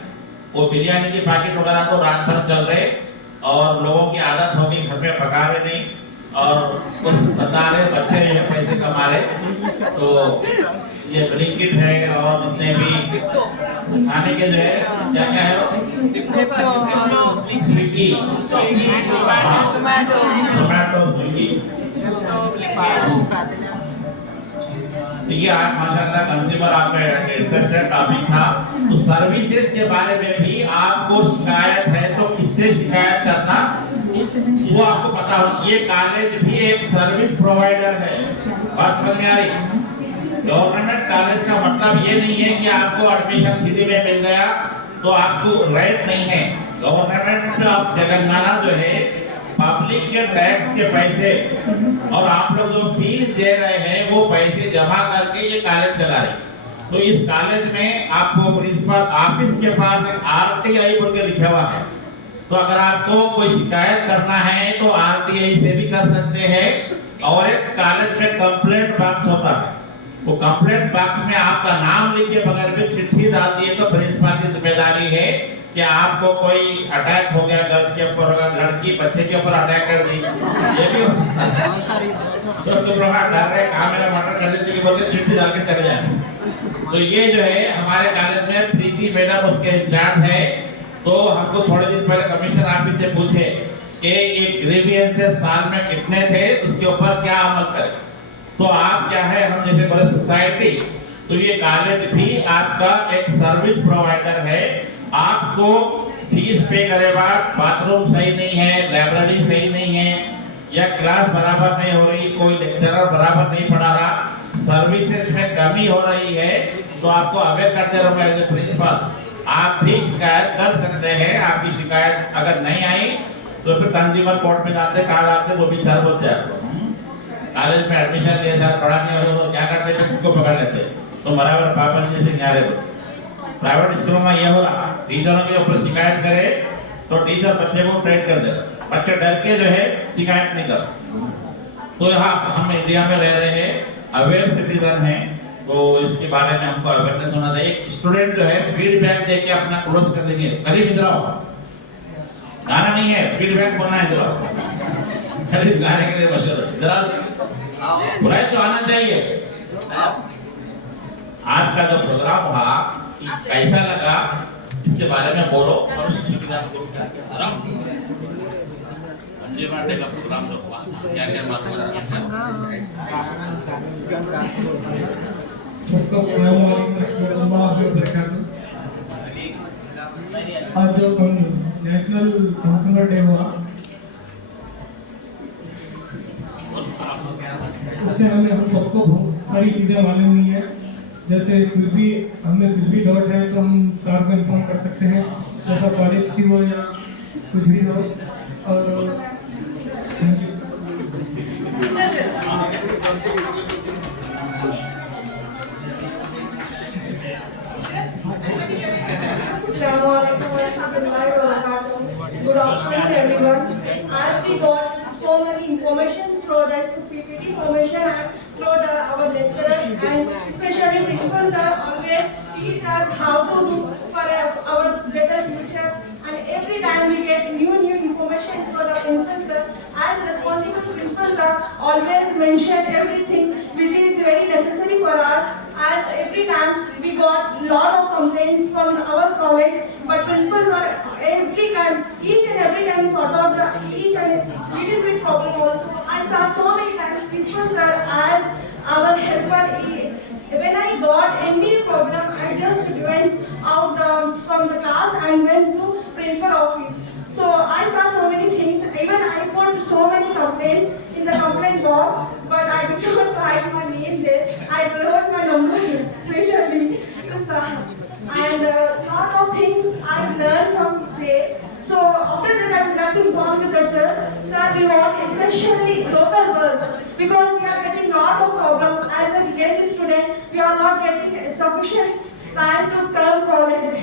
वो बिरयानी के पैकेट वगैरह तो रात भर चल रहे और लोगों की आदत हो गई घर में पका रहे नहीं और कुछ सता रहे बच्चे जो है पैसे कमा रहे। तो ये ब्लिंकिट है और जितने भी खाने के जो है क्या क्या है स्विगी, जोमैटो, स्विगी। ये आज माशाल्लाह कंज्यूमर आपका इंटरेस्टेड टॉपिक था। तो सर्विसेज के बारे में भी आपको शिकायत है तो किससे शिकायत करना वो आपको पता हो। ये कॉलेज भी एक सर्विस प्रोवाइडर है, बात समझ में आ रही? गवर्नमेंट कॉलेज का मतलब ये नहीं है कि आपको एडमिशन फ्री में मिल गया तो आपको राइट नहीं है। गवर्नमेंट ऑफ तेलंगाना जो है पब्लिक के टैक्स के पैसे और आप लोग जो फीस दे रहे हैं वो पैसे जमा करके ये कॉलेज चला रहे। तो इस कॉलेज में आपको प्रिंसिपल ऑफिस के पास एक RTI बोल के लिखा हुआ है। तो अगर आपको कोई शिकायत करना है तो RTI से भी कर सकते हैं। और एक कॉलेज में कंप्लेंट बॉक्स होता है, वो कंप्लेंट बॉक्स में आपका नाम लिख के बगैर में चिट्ठी डाल दिए तो प्रिंसिपल की जिम्मेदारी है कि आपको कोई अटैक हो गया गर्ल्स के ऊपर, लड़की बच्चे के ऊपर अटैक कर दी, ये भी हो सकता है। तो तुम लोग डर रहे कहाँ मेरा मर्डर कर देते कि बोल के चिट्ठी डाल के चले जाए। तो ये जो है हमारे कॉलेज में प्रीति मैडम उसके इंचार्ज है। तो हमको थोड़े दिन पहले कमिश्नर ऑफिस से पूछे कि ये ग्रीवियंसेस साल में कितने थे, उसके ऊपर क्या अमल करें। तो आप क्या है, हम जैसे बड़े सोसाइटी, तो ये कॉलेज भी आपका एक सर्विस प्रोवाइडर है। आपको फीस पे करे बाद बाथरूम सही नहीं है, लाइब्रेरी सही नहीं है, या क्लास बराबर नहीं हो रही, कोई लेक्चरर बराबर नहीं पढ़ा रहा, सर्विसेज में कमी हो रही है, तो आपको अवेयर कर दे रहा हूँ एज ए प्रिंसिपल। आप भी शिकायत कर सकते हैं। आपकी शिकायत अगर नहीं आई तो फिर कंज्यूमर कोर्ट में जाते, कहा जाते, वो भी सर बोलते हैं कॉलेज में एडमिशन लिए सर पढ़ा नहीं हो तो क्या करते हैं, खुद को पकड़ लेते। तो बराबर पाबंदी से न्यारे प्राइवेट स्कूलों में ये हो रहा, टीचरों के ऊपर शिकायत करे तो टीचर बच्चे को ट्रेट कर दे, बच्चे डर के जो है शिकायत नहीं कर। तो यहाँ हम इंडिया में रह रहे हैं, अवेयर सिटीजन हैं, तो इसके बारे में हमको अवेयरनेस होना चाहिए। स्टूडेंट जो है फीडबैक देके अपना क्लोज कर देंगे, करीब इधर आओ, गाना नहीं है, फीडबैक बोलना है, इधर आओ, खाली गाने के लिए मशहूर है, इधर आओ, बुराई तो आना चाहिए। आज का जो प्रोग्राम हुआ कैसा लगा इसके बारे में बोलो। और कंज्यूमर का प्रोग्राम जो हुआ क्या क्या बात आज जो नेशनल कंज्यूमर डे हुआ उससे हम सबको बहुत सारी चीज़ें मालूम हुई है। जैसे कुछ भी हमें कुछ भी डाउट है तो हम सर को इन्फॉर्म कर सकते हैं, जैसा कॉलेज की हो या कुछ भी हो। और Good afternoon, everyone. As we got so many information through this PPT information and through our lecturers and especially principals are always teach us how to do for our better future. And every time we get new information through the principals sir. As responsible principals are always mention everything which is very necessary for us. As every time we got lot of complaints from our college, but principals are every time, each and every time sort out the each and little bit problem also. I saw so many times principals are as our helper. When I got any problem, I just went out from the class and went to principal office. So I saw so many things. Even I put so many complaints in the complaint box, but I did not write my name there. I wrote my number especially to sir. And lot of things I learned from there. So after that I would like to inform you that sir, we want especially local girls because we are getting lot of problems as a village student. We are not getting sufficient time to come college.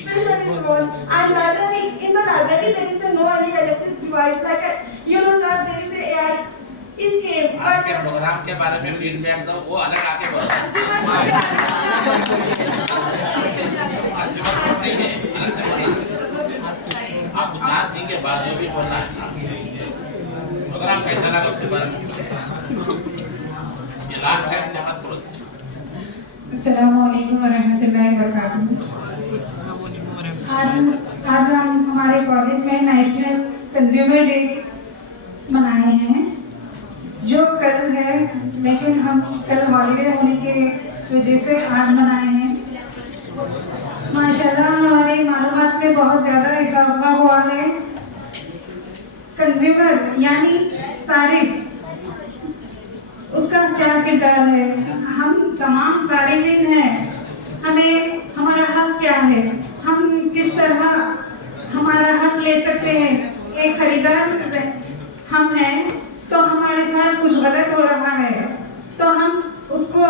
Especially and library. In the library there is no any electric device like you know sir, there is a AI. इसके आपके programme के बारे में feedback दो, वो अलग आके बोलो। आप चार दिन के बाद जो भी बोलना है प्रोग्राम कैसा लगा उसके बारे में ये लास्ट है जहाँ थोड़ा अस्सलामु अलैकुम वरहमतुल्लाहि वबरकातुहू। आज हम हमारे कॉलेज में नेशनल कंज्यूमर डे मनाए हैं जो कल है, लेकिन हम कल हॉलीडे होने के वजह से आज मनाए हैं। माशाल्लाह हमारे मालूमात में बहुत ज़्यादा इजाफा हुआ है। कंज्यूमर यानी सारिफ, उसका क्या किरदार है। हम तमाम सारिफिन हैं, हमें हमारा हक क्या है, हम किस तरह हमारा हक ले सकते हैं। एक खरीदार हम हैं तो हमारे साथ कुछ गलत हो रहा है तो हम उसको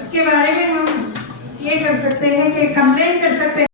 उसके बारे में हम ये कर सकते हैं कि कंप्लेन कर सकते हैं।